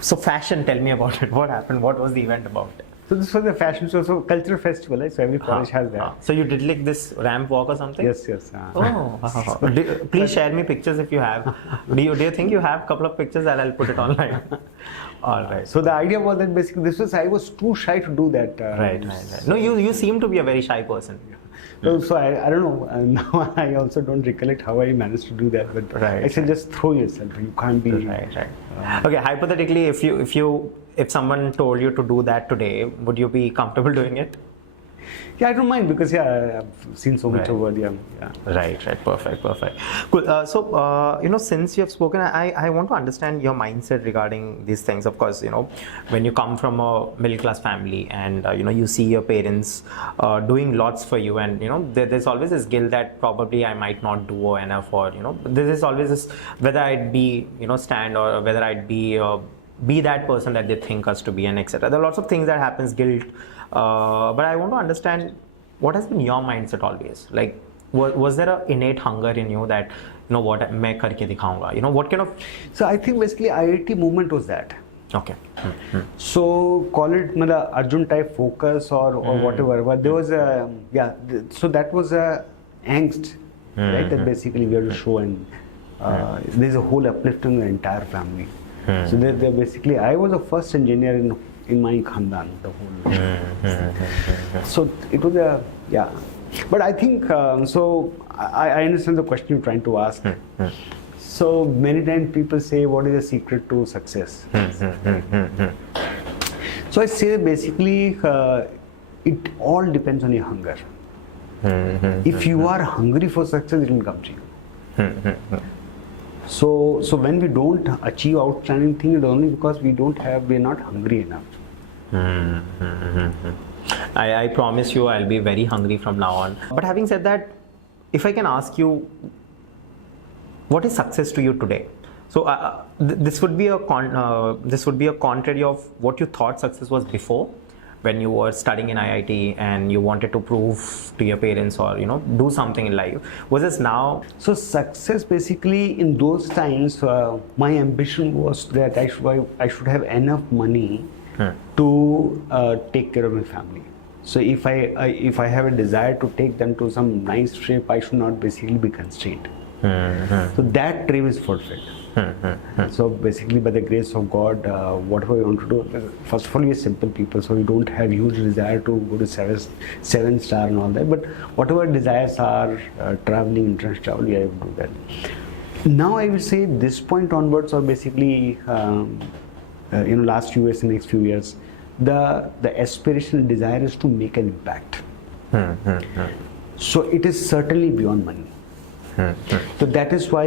So fashion, tell me about it. What happened? What was the event about? So this was a fashion show, so cultural festival, right? So every college has that. So you did like this ramp walk or something? Yes. Please share me pictures if you have. Do you think you have a couple of pictures that I'll put it online? All right. So the idea was that basically I was too shy to do that. Right. No, you seem to be a very shy person. So I don't know. Now I also don't recollect how I managed to do that. But I said just throw yourself. You can't be right. Okay. Hypothetically, if someone told you to do that today, would you be comfortable doing it? Yeah, I don't mind because I've seen so much over. Yeah. Right. Perfect. Cool. So since you have spoken, I want to understand your mindset regarding these things. Of course, when you come from a middle class family and you see your parents doing lots for you, and there's always this guilt that probably I might not do enough, or there is always this whether I'd be stand or whether I'd be that person that they think us to be, and etc. There are lots of things that happens, guilt. But I want to understand what has been your mindset always. Like, was there an innate hunger in you that what मैं करके दिखाऊंगा? What kind of? So I think basically IIT movement was that. Okay. So call it Arjun type focus or whatever. But there was a so that was a angst, right? That basically we have to show, and there's a whole uplift in the entire family. So they basically I was the first engineer in my khandan, the whole. So it was but I think so. I understand the question you're trying to ask. So many times people say, "What is the secret to success?" So I say basically, it all depends on your hunger. If you are hungry for success, it will come to you. So when we don't achieve outstanding thing, it's only because we're not hungry enough. I promise you I'll be very hungry from now on. But having said that, if I can ask you, what is success to you today? So this would be a contrary of what you thought success was before, when you were studying in IIT and you wanted to prove to your parents or do something in life. Was this now? So success basically in those times, my ambition was that I should have enough money to take care of my family. So if I have a desire to take them to some nice trip, I should not basically be constrained. So that dream is fulfilled. So basically, by the grace of God, whatever we want to do, first of all, we are simple people, so we don't have huge desire to go to seven star and all that. But whatever desires are, traveling, international travel, we are able to do that. Now, I will say this point onwards, or basically, last few years, next few years, the aspirational desire is to make an impact. So it is certainly beyond money. So that is why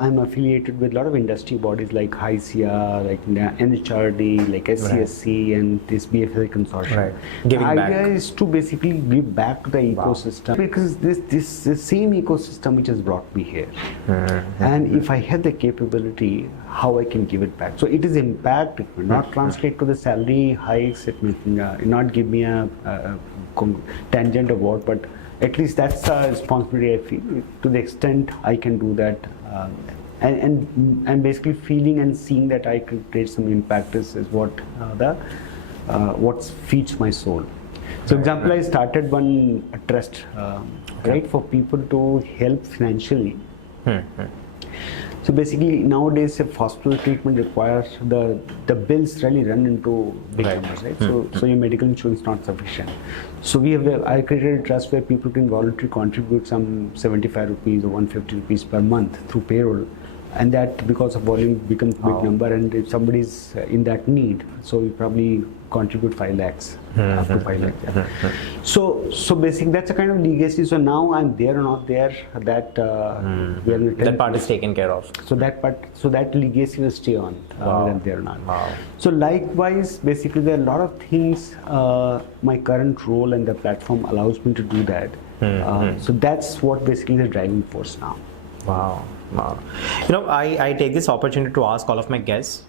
I'm affiliated with a lot of industry bodies like HICIA, like NHRD, like SCSC, and this BFSI consortium. Right. Giving the back. idea is to basically give back to the ecosystem, because this same ecosystem which has brought me here. And if I have the capability, how I can give it back. So it is impact. It will not translate to the salary hikes. It will not give me a tangent of what, but at least that's a responsibility I feel. To the extent I can do that, and basically feeling and seeing that I can create some impact is what what feeds my soul. So, example, I started one trust, right, for people to help financially. So basically, nowadays, if hospital treatment requires the bills really run into big numbers, right? So your medical insurance is not sufficient. So I created a trust where people can voluntarily contribute some 75 rupees or 150 rupees per month through payroll, and that, because of volume, becomes a big number. And if somebody's in that need, so we probably contribute 5 lakhs, up to 5 lakhs. Yeah. So basically, that's a kind of legacy. So now I'm there or not there, that that part is taken care of. So that legacy will stay on, whether I'm there or not. So likewise, basically, there are a lot of things my current role and the platform allows me to do that. So that's what basically the driving force now. Wow. I take this opportunity to ask all of my guests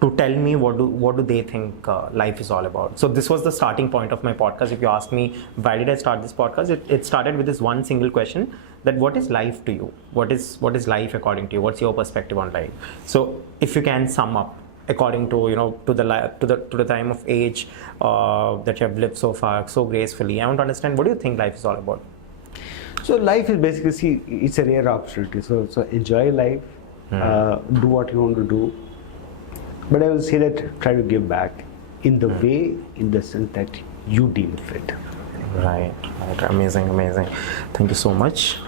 to tell me what do they think life is all about. So this was the starting point of my podcast. If you ask me why did I start this podcast, it started with this one single question: that what is life to you? What is life according to you? What's your perspective on life? So if you can sum up according to to the time of age that you have lived so far so gracefully, I want to understand, what do you think life is all about? So life is basically, see, it's a rare opportunity. So enjoy life, do what you want to do. But I will say that try to give back in the way, in the sense that you deem fit. Right. Amazing. Thank you so much.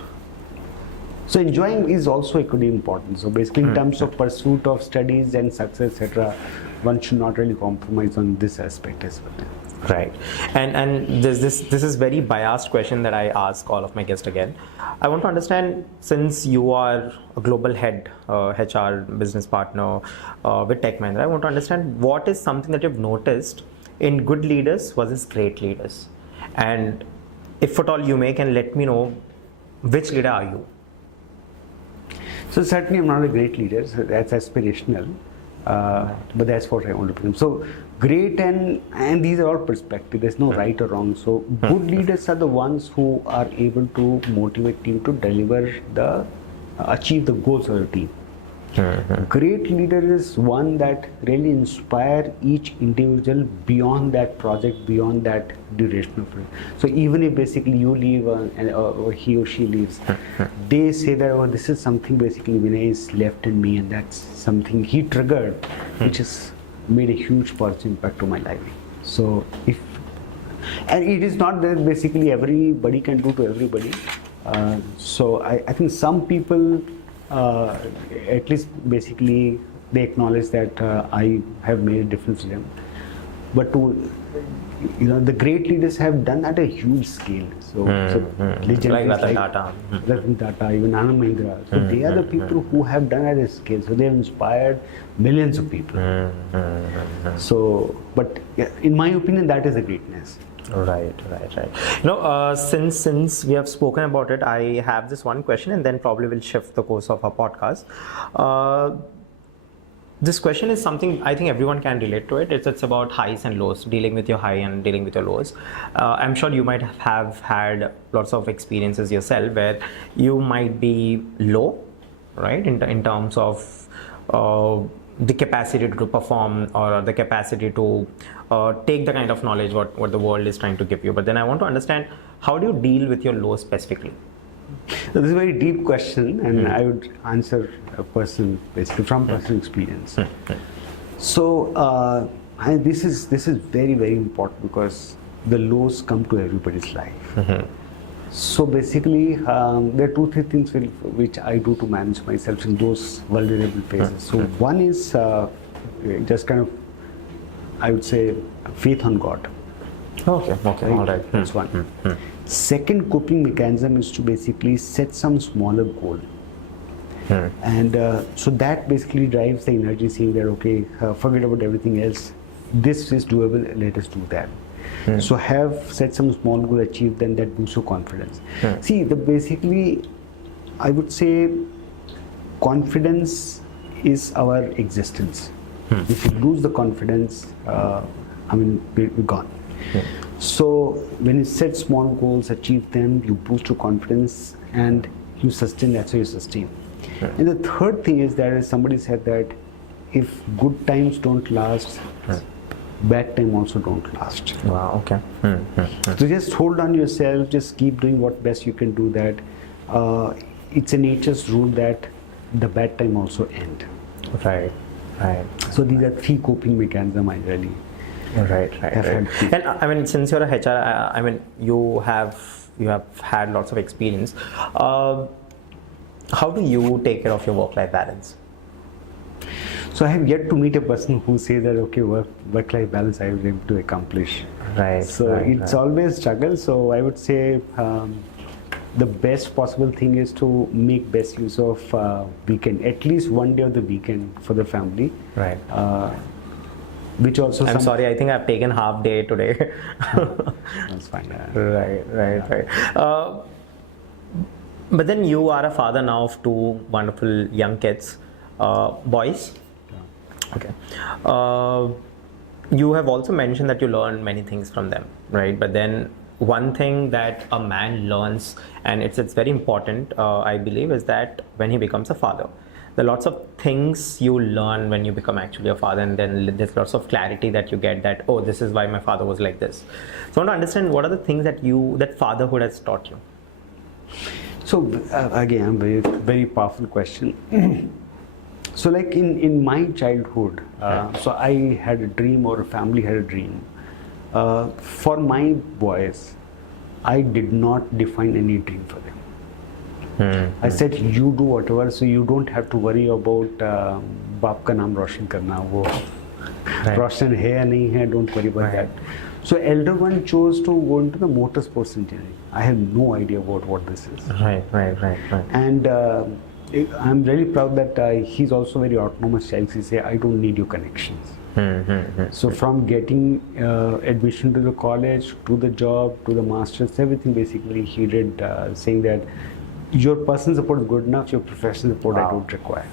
So enjoying is also equally important. So basically, in terms of pursuit of studies and success, etc., one should not really compromise on this aspect as well. Right. And this is very biased question that I ask all of my guests again. I want to understand, since you are a global head, HR business partner with Tech Mahindra, I want to understand what is something that you've noticed in good leaders versus great leaders. And if at all you may, can let me know, which leader are you? So certainly I'm not a great leader, so that's aspirational. But that's what I want to become. So great and these are all perspective. There's no right or wrong. So good leaders are the ones who are able to motivate team to deliver achieve the goals of the team. Great leader is one that really inspire each individual beyond that project, beyond that duration of it. So even if basically you leave or he or she leaves, they say that, oh, this is something basically Vinay is left in me, and that's something he triggered, which has made a huge positive impact to my life. So and it is not that basically everybody can do to everybody. So I think some people, at least basically they acknowledge that I have made a difference to them, but the great leaders have done at a huge scale. So legends like Ratan Tata, even Anand Mahindra. So they are the people who have done at a scale. So they have inspired millions of people. So, but in my opinion, that is the greatness. Right. Since we have spoken about it, I have this one question, and then probably we'll shift the course of our podcast. This question is something I think everyone can relate to it. It's about highs and lows, dealing with your high and dealing with your lows. I'm sure you might have had lots of experiences yourself where you might be low, right, in terms of the capacity to perform or the capacity to take the kind of knowledge what the world is trying to give you. But then I want to understand, how do you deal with your lows specifically? So this is a very deep question, and I would answer basically from personal experience. So this is very, very important because the lows come to everybody's life. So basically, there are 2-3 things which I do to manage myself in those vulnerable phases. So one is just kind of, I would say, faith on God. Okay, all right. That's one. Second coping mechanism is to basically set some smaller goal. And so that basically drives the energy, saying that, okay, forget about everything else. This is doable, let us do that. So have set some small goal, achieve, then that boosts your confidence. See, basically, I would say confidence is our existence. If you lose the confidence, we're gone. So when you set small goals, achieve them, you boost your confidence and you sustain, that's how you sustain. And the third thing is that, as somebody said, that if good times don't last, bad time also don't last. Wow, okay. So just hold on yourself, just keep doing what best you can do that. It's a nature's rule that the bad time also end. Right. So these are 3 coping mechanisms I really Right. And I mean, since you're a HR, you have had lots of experience. How do you take care of your work-life balance? So I have yet to meet a person who says that, okay, work-life balance I was able to accomplish. Right. So it's always struggle. So I would say the best possible thing is to make best use of weekend, at least one day of the weekend for the family. Right. Which also I'm sorry, I think I've taken half day today. That's fine. Right. But then you are a father now of 2 wonderful young kids, boys. Yeah. Okay. You have also mentioned that you learn many things from them, right? But then one thing that a man learns, and it's very important, I believe, is that when he becomes a father, there are lots of things you learn when you become actually a father, and then there's lots of clarity that you get that, oh, this is why my father was like this. So I want to understand, what are the things that fatherhood has taught you? So again, very, very powerful question. So like in my childhood, so I had a dream, or a family had a dream. For my boys, I did not define any dream for them. I said, you do whatever, so you don't have to worry about बाप का नाम रोशन करना, वो रोशन है या नहीं है, don't worry about that. So elder one chose to go into the motorsports engineering. I have no idea about what this is. Right. And I'm really proud that he's also very autonomous child. He say, I don't need your connections. So from getting admission to the college, to the job, to the masters, everything basically he did, saying that your personal support is good enough, your professional support I don't require.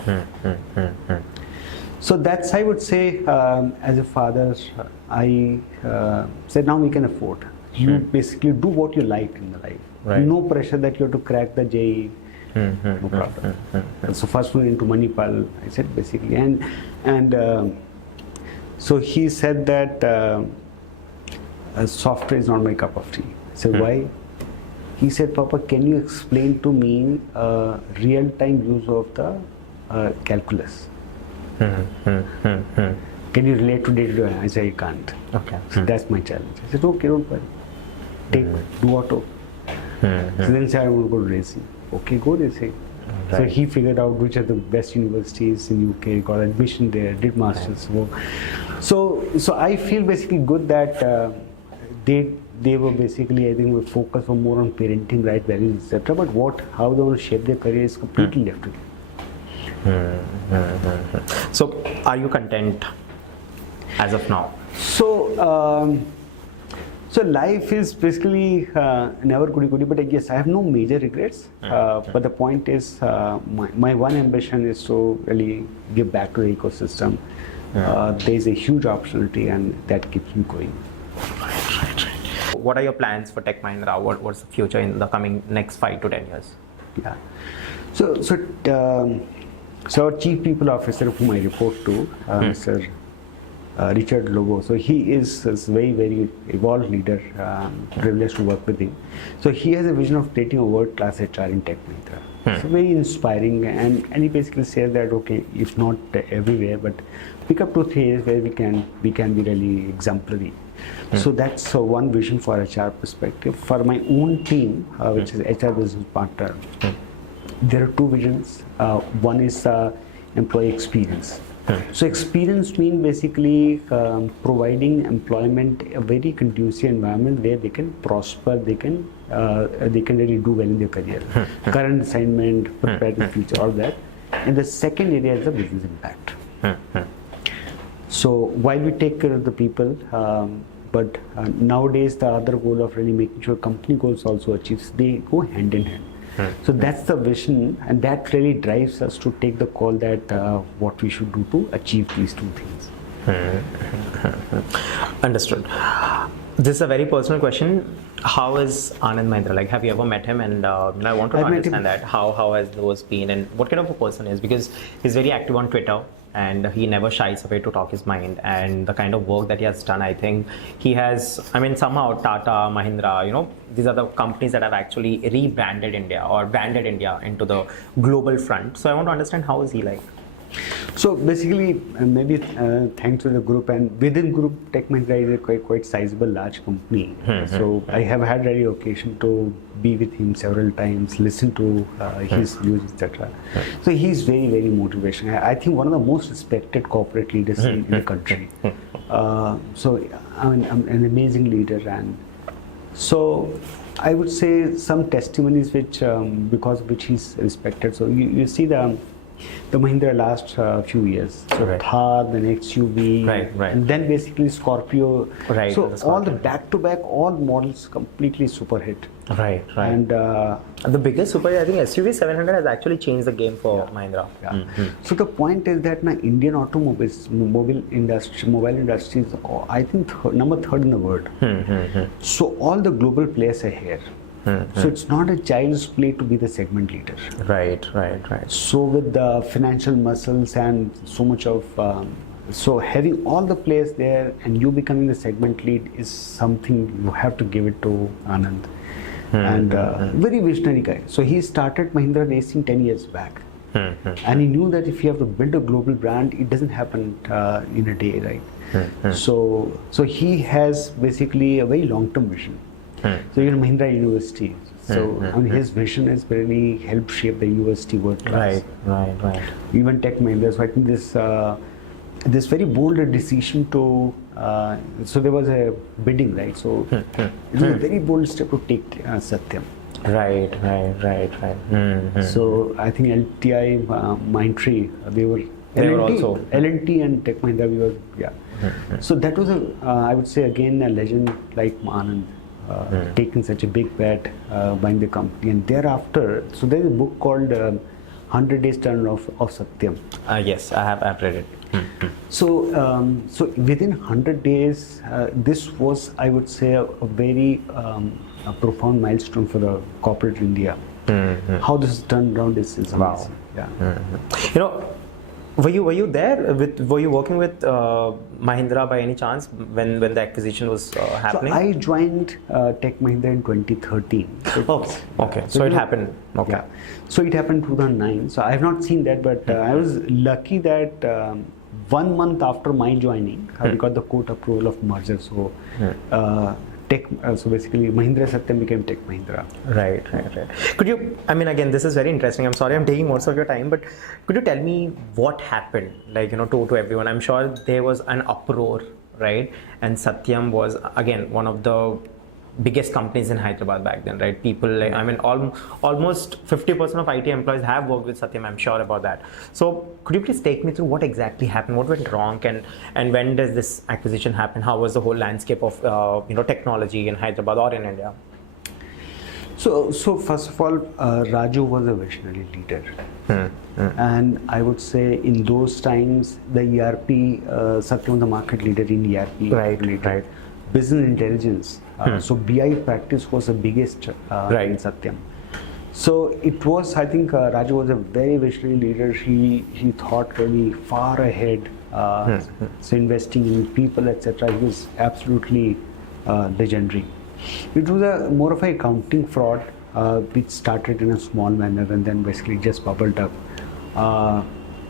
So that's, I would say, as a father, I said, now we can afford. You basically do what you like in the life. Right. No pressure that you have to crack the JEE. No problem. So first one into Manipal, I said basically, and so he said that software is not my cup of tea. I said, why? He said, Papa, can you explain to me real-time use of the calculus? Can you relate to day-to-day? I said, I can't. Okay. So that's my challenge. I said, okay, don't worry. Do auto. So then he said, I want to go to racing. Okay, go racing. Right. So he figured out which are the best universities in UK, got admission there, did masters. Right. So I feel basically good that they were basically, I think, were focused more on parenting, right values, etc. But how they want to shape their career is completely left to them. So, are you content as of now? So life is basically never goody, but yes, I have no major regrets. But the point is, my one ambition is to really give back to the ecosystem. There is a huge opportunity, and that keeps me going. Right. What are your plans for Tech Mahindra? What's the future in the coming next 5 to 10 years? Yeah. So our Chief People Officer, whom I report to, Mr. Richard Lobo. So he is a very evolved leader. Privileged to work with him. So he has a vision of creating a world-class HR in Tech Mahindra. So very inspiring, and he basically says that okay, if not everywhere, but pick up 2-3 areas where we can be really exemplary. So that's one vision for HR perspective. For my own team, which is HR business partner, there are 2 visions. One is employee experience. So experience means basically providing employment a very conducive environment where they can prosper, they can really do well in their career. Current assignment, prepare the future, all that. And the second area is the business impact. So while we take care of the people, but nowadays the other goal of really making sure company goals also achieves, they go hand in hand. So that's the vision, and that really drives us to take the call that what we should do to achieve these 2 things. Understood. This is a very personal question. How is Anand Mahindra? Like, have you ever met him? And I want to understand that. How has those been, and what kind of a person is? Because he's very active on Twitter, and he never shies away to talk his mind, and the kind of work that he has done, I think he has, somehow Tata, Mahindra, these are the companies that have actually rebranded India or branded India into the global front. So I want to understand, how is he like? So basically, maybe thanks to the group, and within group, Tech Mahindra is a quite sizable, large company. So I have had really occasion to be with him several times, listen to his views, etc. So he's very motivational. I think one of the most respected corporate leaders in the country. So I'm an amazing leader, and so I would say some testimonies which because of which he's respected. So you see the Mahindra last few years. So Thar, then XUV, and then basically Scorpio. So all the back-to-back, all models completely super hit. And the biggest super, I think SUV 700 has actually changed the game for Mahindra. So the point is that now Indian mobile industry is, I think, number 3rd in the world. So all the global players are here. So it's not a child's play to be the segment leader. Right. So with the financial muscles and so much of, so having all the players there and you becoming the segment lead is something you have to give it to Anand. And very visionary guy. So he started Mahindra Racing 10 years back. And he knew that if you have to build a global brand, it doesn't happen in a day, right? So he has basically a very long-term vision. So Mahindra University. So his vision has really helped shape the university world class. Right. Even Tech Mahindra. So I think this very bold decision to. So there was a bidding, right? So it was a very bold step to take Satyam. Right. So I think LTI, Mindtree, they were also L&T and Tech Mahindra. We were So that was I would say again a legend like Anand. Taking such a big bet, buying the company, and thereafter, so there is a book called 100 Days Turn of Satyam. Yes, I've read it. So within 100 days, this was, I would say, a very a profound milestone for the corporate India. How this turned around is amazing. Wow. Yeah. Were you there? Were you working with Mahindra by any chance when the acquisition was happening? So I joined Tech Mahindra in 2013. Okay. So it happened. Okay. Yeah. So it happened 2009. So I have not seen that, but I was lucky that 1 month after my joining, we got the court approval of merger. So so basically Mahindra Satyam became Tech Mahindra. Right. Could you, again, this is very interesting. I'm sorry I'm taking most of your time, but could you tell me what happened, to everyone? I'm sure there was an uproar, right? And Satyam was, again, one of the biggest companies in Hyderabad back then, right? People, almost 50% of IT employees have worked with Satyam, I'm sure about that. So could you please take me through what exactly happened, what went wrong, and when does this acquisition happen? How was the whole landscape of technology in Hyderabad or in India? So first of all, Raju was a visionary leader. And I would say in those times, the ERP, Satyam was the market leader in ERP. Right. Business intelligence. So BI practice was the biggest in Satyam. So it was, I think Raju was a very visionary leader. He thought really far ahead. So investing in people, etc. It was absolutely legendary. It was a more of an accounting fraud, which started in a small manner and then basically just bubbled up.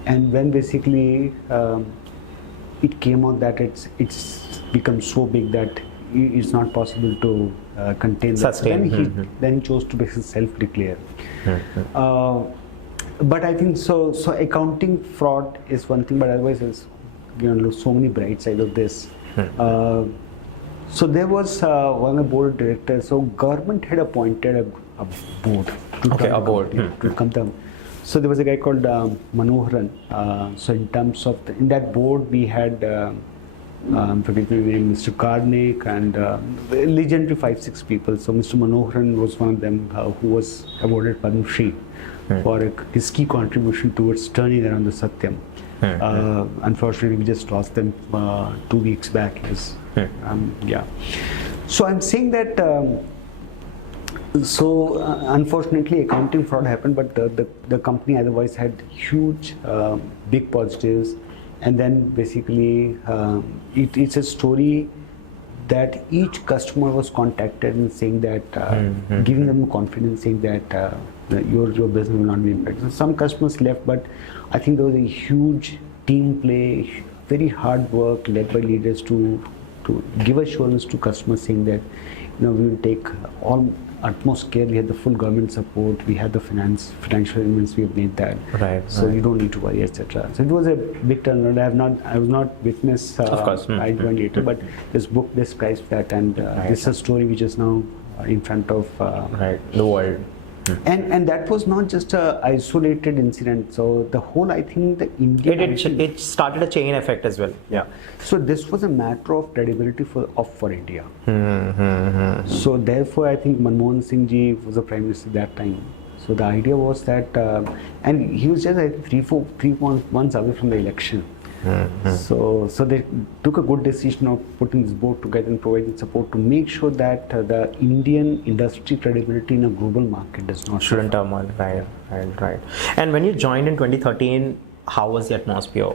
And when basically it came out that it's become so big that it's not possible to contain that. Sustain. Then he chose to basically self-declare. But I think so accounting fraud is one thing, but otherwise there's so many bright sides of this. So there was one of the board of directors. So government had appointed a board. To come down. So there was a guy called Manoharan. So in terms of in that board we had forgetting the name, Mr. Karnik and legendary 5-6 people. So Mr. Manoharan was one of them who was awarded Padma Shri for his key contribution towards turning around the Satyam. Unfortunately, we just lost them 2 weeks back. So I'm saying that. Unfortunately, accounting fraud happened, but the company otherwise had huge, big positives. And then basically, it's a story that each customer was contacted and saying that, giving them confidence, saying that your business will not be impacted. So some customers left, but I think there was a huge team play, very hard work led by leaders to give assurance to customers, saying that we will take all utmost care. We had the full government support. We had the financial arrangements. We have made that. So you don't need to worry, etc. So it was a big turnaround. I was not witness. Of course. I joined later, but this book describes that, and this is a story which is now in front of the world. And that was not just a isolated incident. So the whole, I think, the Indian it started a chain effect as well. So this was a matter of credibility for India. So therefore, I think Manmohan Singh ji was the Prime Minister at that time. So the idea was that, and he was just 3 months away from the election. So they took a good decision of putting this board together and providing support to make sure that the Indian industry credibility in a global market does not shouldn't turmoil. Right. And when you joined in 2013, how was the atmosphere?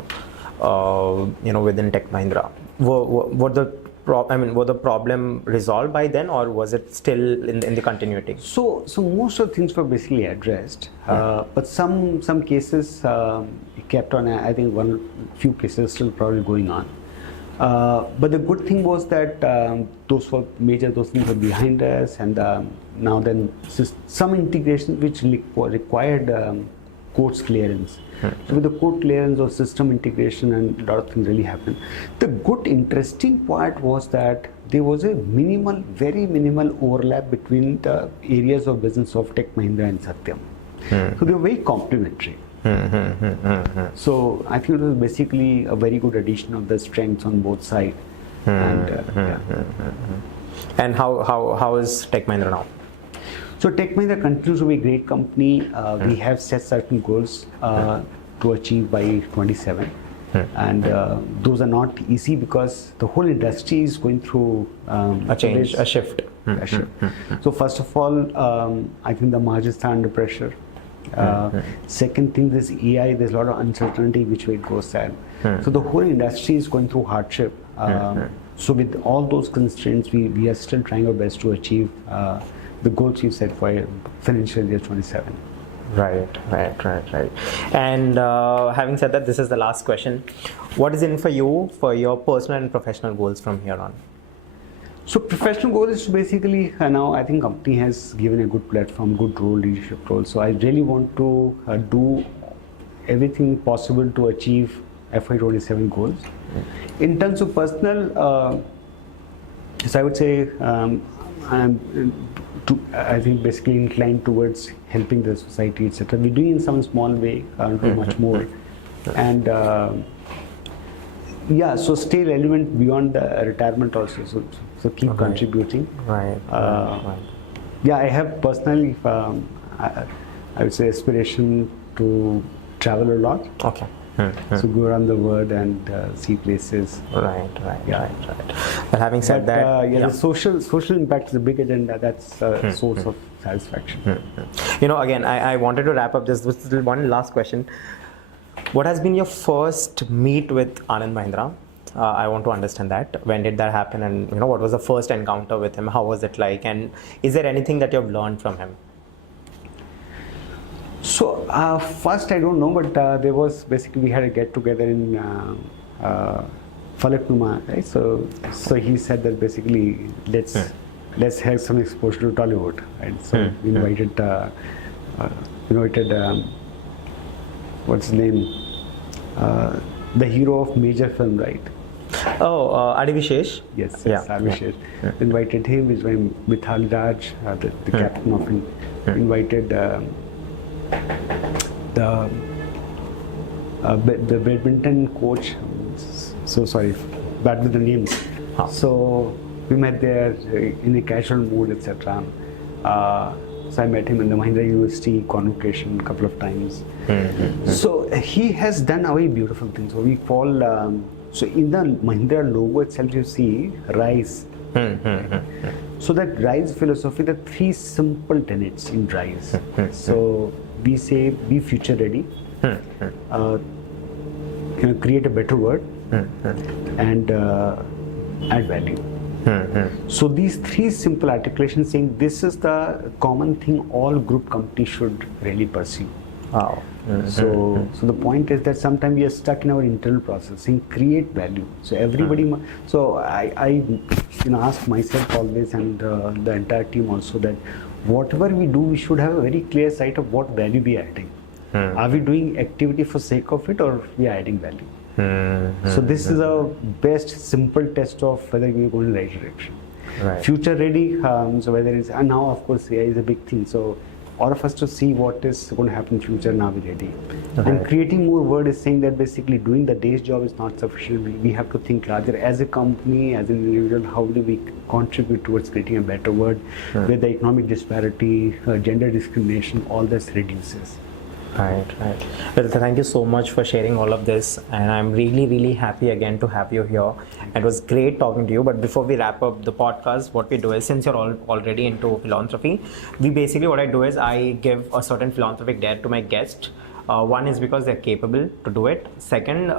Within Tech Mahindra, were the problem resolved by then, or was it still in the continuity? So most of the things were basically addressed, but some cases kept on. I think few cases still probably going on. But the good thing was that those things were behind us, and now then some integration which required court's clearance. So with the court clearance or system integration, and a lot of things really happened. The good, interesting part was that there was a very minimal overlap between the areas of business of Tech Mahindra and Satyam. So they were very complementary. So I think it was basically a very good addition of the strengths on both sides. And how is Tech Mahindra now? So Tech Mahindra continues to be a great company. We have set certain goals to achieve by 27. And those are not easy because the whole industry is going through a shift. So first of all, I think the margins are under pressure. Second thing, this AI, there's a lot of uncertainty which way it goes at. So the whole industry is going through hardship. So with all those constraints, we are still trying our best to achieve the goals you set for financial year 27. Right. And having said that, this is the last question. What is in for you for your personal and professional goals from here on? So professional goal is to basically, now I think company has given a good platform, good role, leadership role. So I really want to do everything possible to achieve FY27 goals. In terms of personal, so I would say I think basically inclined towards helping the society, etc. We're doing in some small way, can't do much more. And so stay relevant beyond the retirement also. So keep contributing. Right. I have personally, I would say, aspiration to travel a lot. Okay. So go around the world and see places. Right. But having said that, the social impact is a big agenda. That's a source of satisfaction. Again, I wanted to wrap up this with one last question. What has been your first meet with Anand Mahindra? I want to understand that. When did that happen, and what was the first encounter with him? How was it like, and is there anything that you have learned from him? So first I don't know, but there was basically we had a get together in Falaknuma, right? So he said that basically let's have some exposure to Tollywood, right? So we invited what's his name, the hero of major film, right? Oh, Adivishesh. Yes, Yeah. Abhishek. Invited him. His name Mithal Raj, the captain of him. Invited the badminton coach. So sorry, bad with the names. So we met there in a casual mood, etc. So I met him in the Mahindra University convocation a couple of times. So he has done a very beautiful thing. So we call. So in the Mahindra logo itself, you see RISE. So that RISE philosophy, the three simple tenets in RISE. So we say be future ready, create a better world, and add value. So these three simple articulations saying this is the common thing all group companies should really pursue. Wow. So the point is that sometimes we are stuck in our internal processing, create value. So everybody, so I ask myself always and the entire team also that whatever we do, we should have a very clear sight of what value we are adding. Are we doing activity for sake of it, or we are adding value? So this is a best simple test of whether we are going in the right direction. Right. Future ready, so whether it's, and now of course AI is a big thing. So all of us to see what is going to happen in future, now we're ready. And creating more word is saying that basically doing the day's job is not sufficient. We have to think larger as a company, as an individual. How do we contribute towards creating a better world where the economic disparity, gender discrimination, all this reduces. Right. Well, thank you so much for sharing all of this, and I'm really happy again to have you here. It was great talking to you. But before we wrap up the podcast, what we do is, since you're already into philanthropy, what I do is I give a certain philanthropic dare to my guest. One is because they're capable to do it. Second,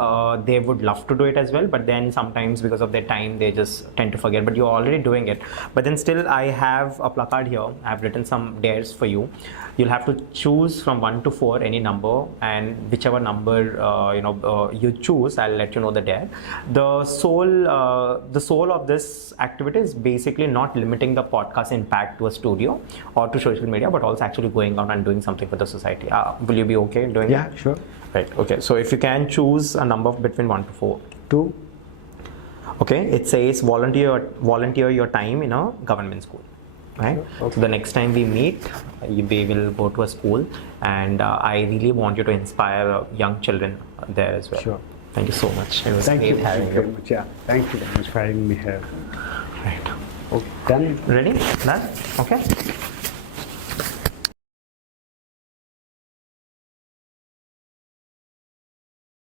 they would love to do it as well, but then sometimes because of their time, they just tend to forget. But you're already doing it. But then still, I have a placard here. I've written some dares for you. You'll have to choose from 1 to 4 any number, and whichever number you choose, I'll let you know the dare. The soul of this activity is basically not limiting the podcast impact to a studio or to social media, but also actually going out and doing something for the society. Will you be okay doing Yeah, it? sure. Right. Okay. So if you can choose a number between 1 to 4. 2. Okay. It says volunteer your time in a government school. Right. Okay. So the next time we meet, we will go to a school, and I really want you to inspire young children there as well. Sure. Thank you so much. It was Thank great you having very you. much. Yeah, thank you very much for having me here. Right. Okay, done. Ready? Done? Okay.